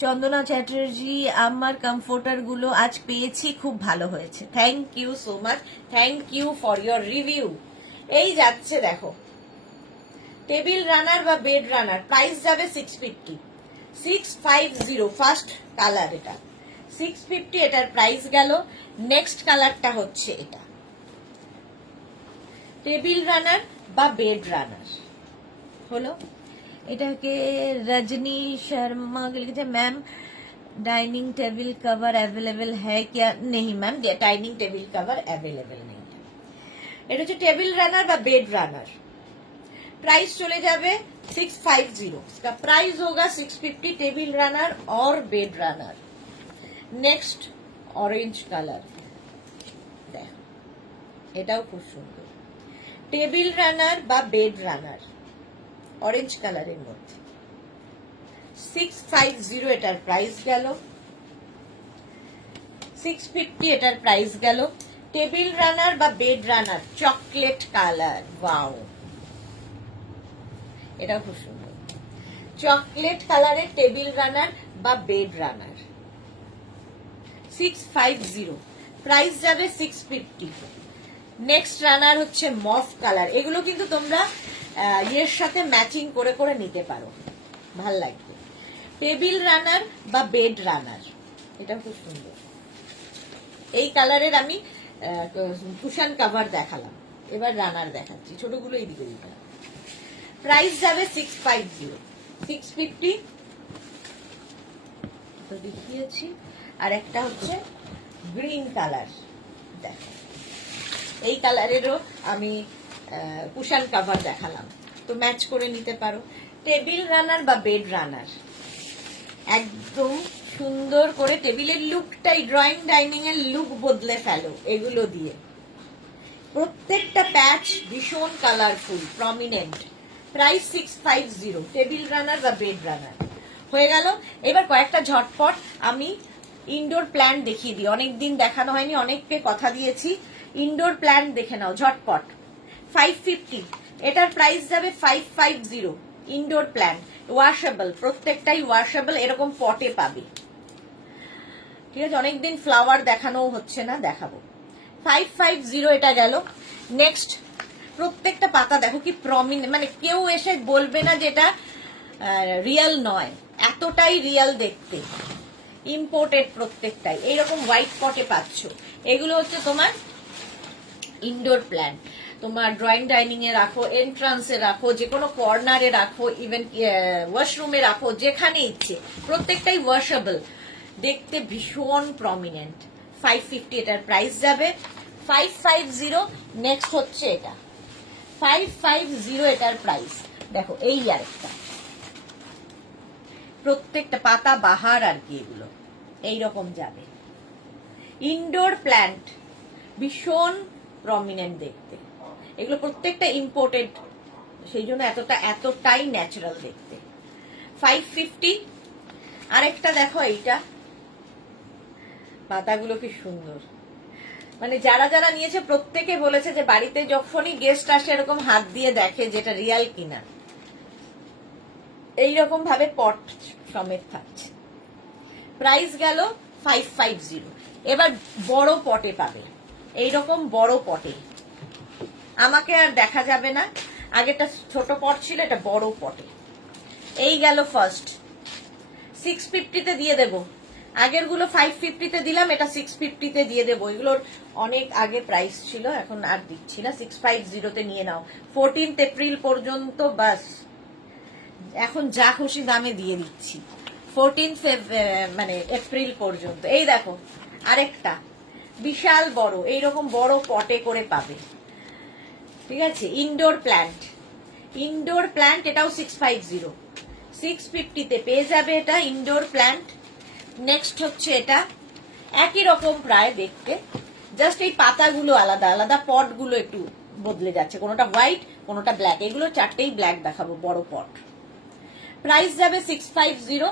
চন্দনা চ্যাটার্জি, আমার কমফোর্টার গুলো আজ পেয়েছি, খুব ভালো হয়েছে। Thank you so much, thank you for your review. এই যাচ্ছে দেখো টেবিল রানার বা বেড রানার, প্রাইস যাবে 650, 650। ফার্স্ট কালার এটা 650, এটার প্রাইস গেল। নেক্সট কালারটা হচ্ছে এটা টেবিল রানার বা বেড রানার হলো। এটাকে রজনী শর্মা লিখেছে, ma'am dining table cover available है क्या? नहीं ma'am, dining table cover available नहीं है। এটা হচ্ছে টেবিল রানার বা বেড রানার। प्राइस चले जावे 650, इसका प्राइस होगा 650, टेबल रनर और bed runner. Next orange colour, এটাও খুব সুন্দর। টেবিল রানার বা বেড রানার অরেঞ্জ কালারের মধ্যে 650 এটার প্রাইস গেল। 650 এটার প্রাইস গেল। টেবিল রানার বা বেড রানার চকলেট কালার, ওয়াও, এটাও খুব সুন্দর। চকলেট কালারের টেবিল রানার বা বেড রানার 650, প্রাইস যাবে 650। নেক্সট রানার হচ্ছে মফ কালার। এগুলো কিন্তু তোমরা এর সাথে ম্যাচিং করে করে নিতে পারো। ভাল লাগবে। টেবিল রানার বা বেড রানার, এটা খুব সুন্দর। এই কালারের আমি কুশন কভার দেখালাম, এবার রানার দেখাচ্ছি, ছোটগুলো এইদিকে দিতে। প্রাইস যাবে 650, 650 তো দেখিয়েছি। আর একটা হচ্ছে গ্রিন কালার, দেখো এই কালারেরও আমি কুশন কভার দেখালাম, তো ম্যাচ করে নিতে পারো। টেবিল রানার বা বেড রানার, একদম সুন্দর করে টেবিলের লুকটাই, ড্রয়িং ডাইনিং এর লুক বদলে ফেলো এগুলো দিয়ে। প্রত্যেকটা প্যাচ ভীষণ colourful, prominent. Price 650, table runner বা বেড রানার হয়ে গেল। এবার কয়েকটা ঝটপট আমি ইনডোর প্ল্যান্ট দেখিয়ে দিই, অনেকদিন দেখানো হয়নি, অনেককে কথা দিয়েছি। ইনডোর প্ল্যান্ট দেখে নাও ঝটপট। 550, এটার প্রাইস যাবে 550। ইনডোর প্ল্যান্ট ওয়াশেবল, প্রত্যেকটাই ওয়াশেবল, এরকম পটে পাবে। ঠিক আছে, অনেকদিন ফ্লাওয়ার দেখানো হচ্ছে না, দেখাবো। 550 এটা গেল। নেক্সট, প্রত্যেকটা পাতা দেখো কি প্রমিনেন্ট, মানে কেউ এসে বলবে না যে এটা রিয়েল নয়, এতটাই রিয়েল দেখতে। ইম্পোর্টেড প্রত্যেকটাই, এইরকম হোয়াইট পটে পাচ্ছ। এগুলো হচ্ছে তোমার ইনডোর প্ল্যান্ট, তোমার ড্রয়িং ডাইনিং এ রাখো, এন্ট্রান্সে রাখো, যে কোনো কর্নারে রাখো, ইভেন ওয়াশরুমে রাখো, যেখানে ইচ্ছে। প্রত্যেকটাই ওয়াশেবল, দেখতে ভীষণ প্রমিনেন্ট। 550 এটার প্রাইস যাবে। 550। নেক্সট হচ্ছে এটা 550 এটার প্রাইস। দেখো এই আরেকটা, প্রত্যেকটা পাতা বাহার আর কি, এগুলো এইরকম যাবে। ইনডোর প্ল্যান্ট ভীষণ প্রমিনেন্ট দেখতে, এগুলো প্রত্যেকটা ইম্পোর্টেড, সেই জন্য এতটাই ন্যাচারাল দেখতে। 550। আরেকটা দেখো, এইটা পাতাগুলো কি সুন্দর, মানে যারা যারা নিয়েছে প্রত্যেকে বলেছে যে বাড়িতে যখনই গেস্ট আসে এরকম হাত দিয়ে দেখে যেটা রিয়াল কিনা। এইরকম ভাবে পট সমেত থাকছে। প্রাইস গেল 550। এবার বড় পটে পাবে, এইরকম বড় পটে। আমাকে আর দেখা যাবে না, আগেটা ছোট পট ছিল, এটা বড় পটে। এই গেল ফার্স্ট। 650-তে দিয়ে দেবো, আগের গুলো 550-তে দিলাম, এটা 650-তে দিয়ে দেবো। এগুলোর অনেক আগে প্রাইস ছিল, এখন আর দিচ্ছি না। 650-তে নিয়ে নাও। 14 এপ্রিল পর্যন্ত, বাস এখন যা খুশি দামে দিয়ে দিচ্ছি। 14 মানে এপ্রিল পর্যন্ত। এই দেখো আরেকটা বিশাল বড়, এইরকম বড় পটে করে পাবে। ঠিক আছে, ইনডোর প্ল্যান্ট, ইনডোর প্ল্যান্ট এটাও 650। 650-তে পেয়ে যাবে এটা ইনডোর প্ল্যান্ট। নেক্সট হচ্ছে এটা একই রকম প্রায় দেখতে, জাস্ট এই পাতাগুলো আলাদা আলাদা, পটগুলো একটু বদলে যাচ্ছে, কোনোটা হোয়াইট কোনোটা ব্ল্যাক। এগুলো চারটেই ব্ল্যাক দেখাবো, বড় পট। প্রাইস যাবে 650।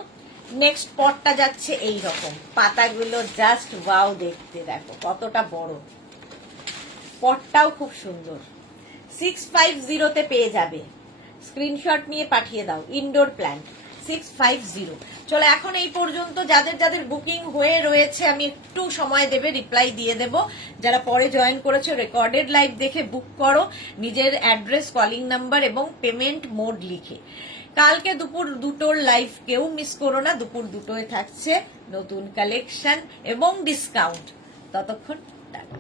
নেক্সট পটটা যাচ্ছে এই রকম, পাতাগুলো জাস্ট ওয়াও দেখতে, দেখো কতটা বড়, পটটাও খুব সুন্দর। 650-তে পেয়ে যাবে, স্ক্রিনশট নিয়ে পাঠিয়ে দাও। Indoor plant 650। চলো এখন এই পর্যন্ত। যাদের যাদের বুকিং হয়ে রয়েছে আমি একটু সময় দেবে, রিপ্লাই দিয়ে দেব। যারা পরে জয়েন করেছো রেকর্ডেড লাইভ দেখে বুক করো, নিজের অ্যাড্রেস, কলিং নাম্বার এবং পেমেন্ট মোড লিখে। কালকে দুপুর 2টোর লাইভ কেউ মিস করো না, দুপুর 2টোয় থাকছে নতুন কালেকশন এবং ডিসকাউন্ট। ততক্ষণ টাটা।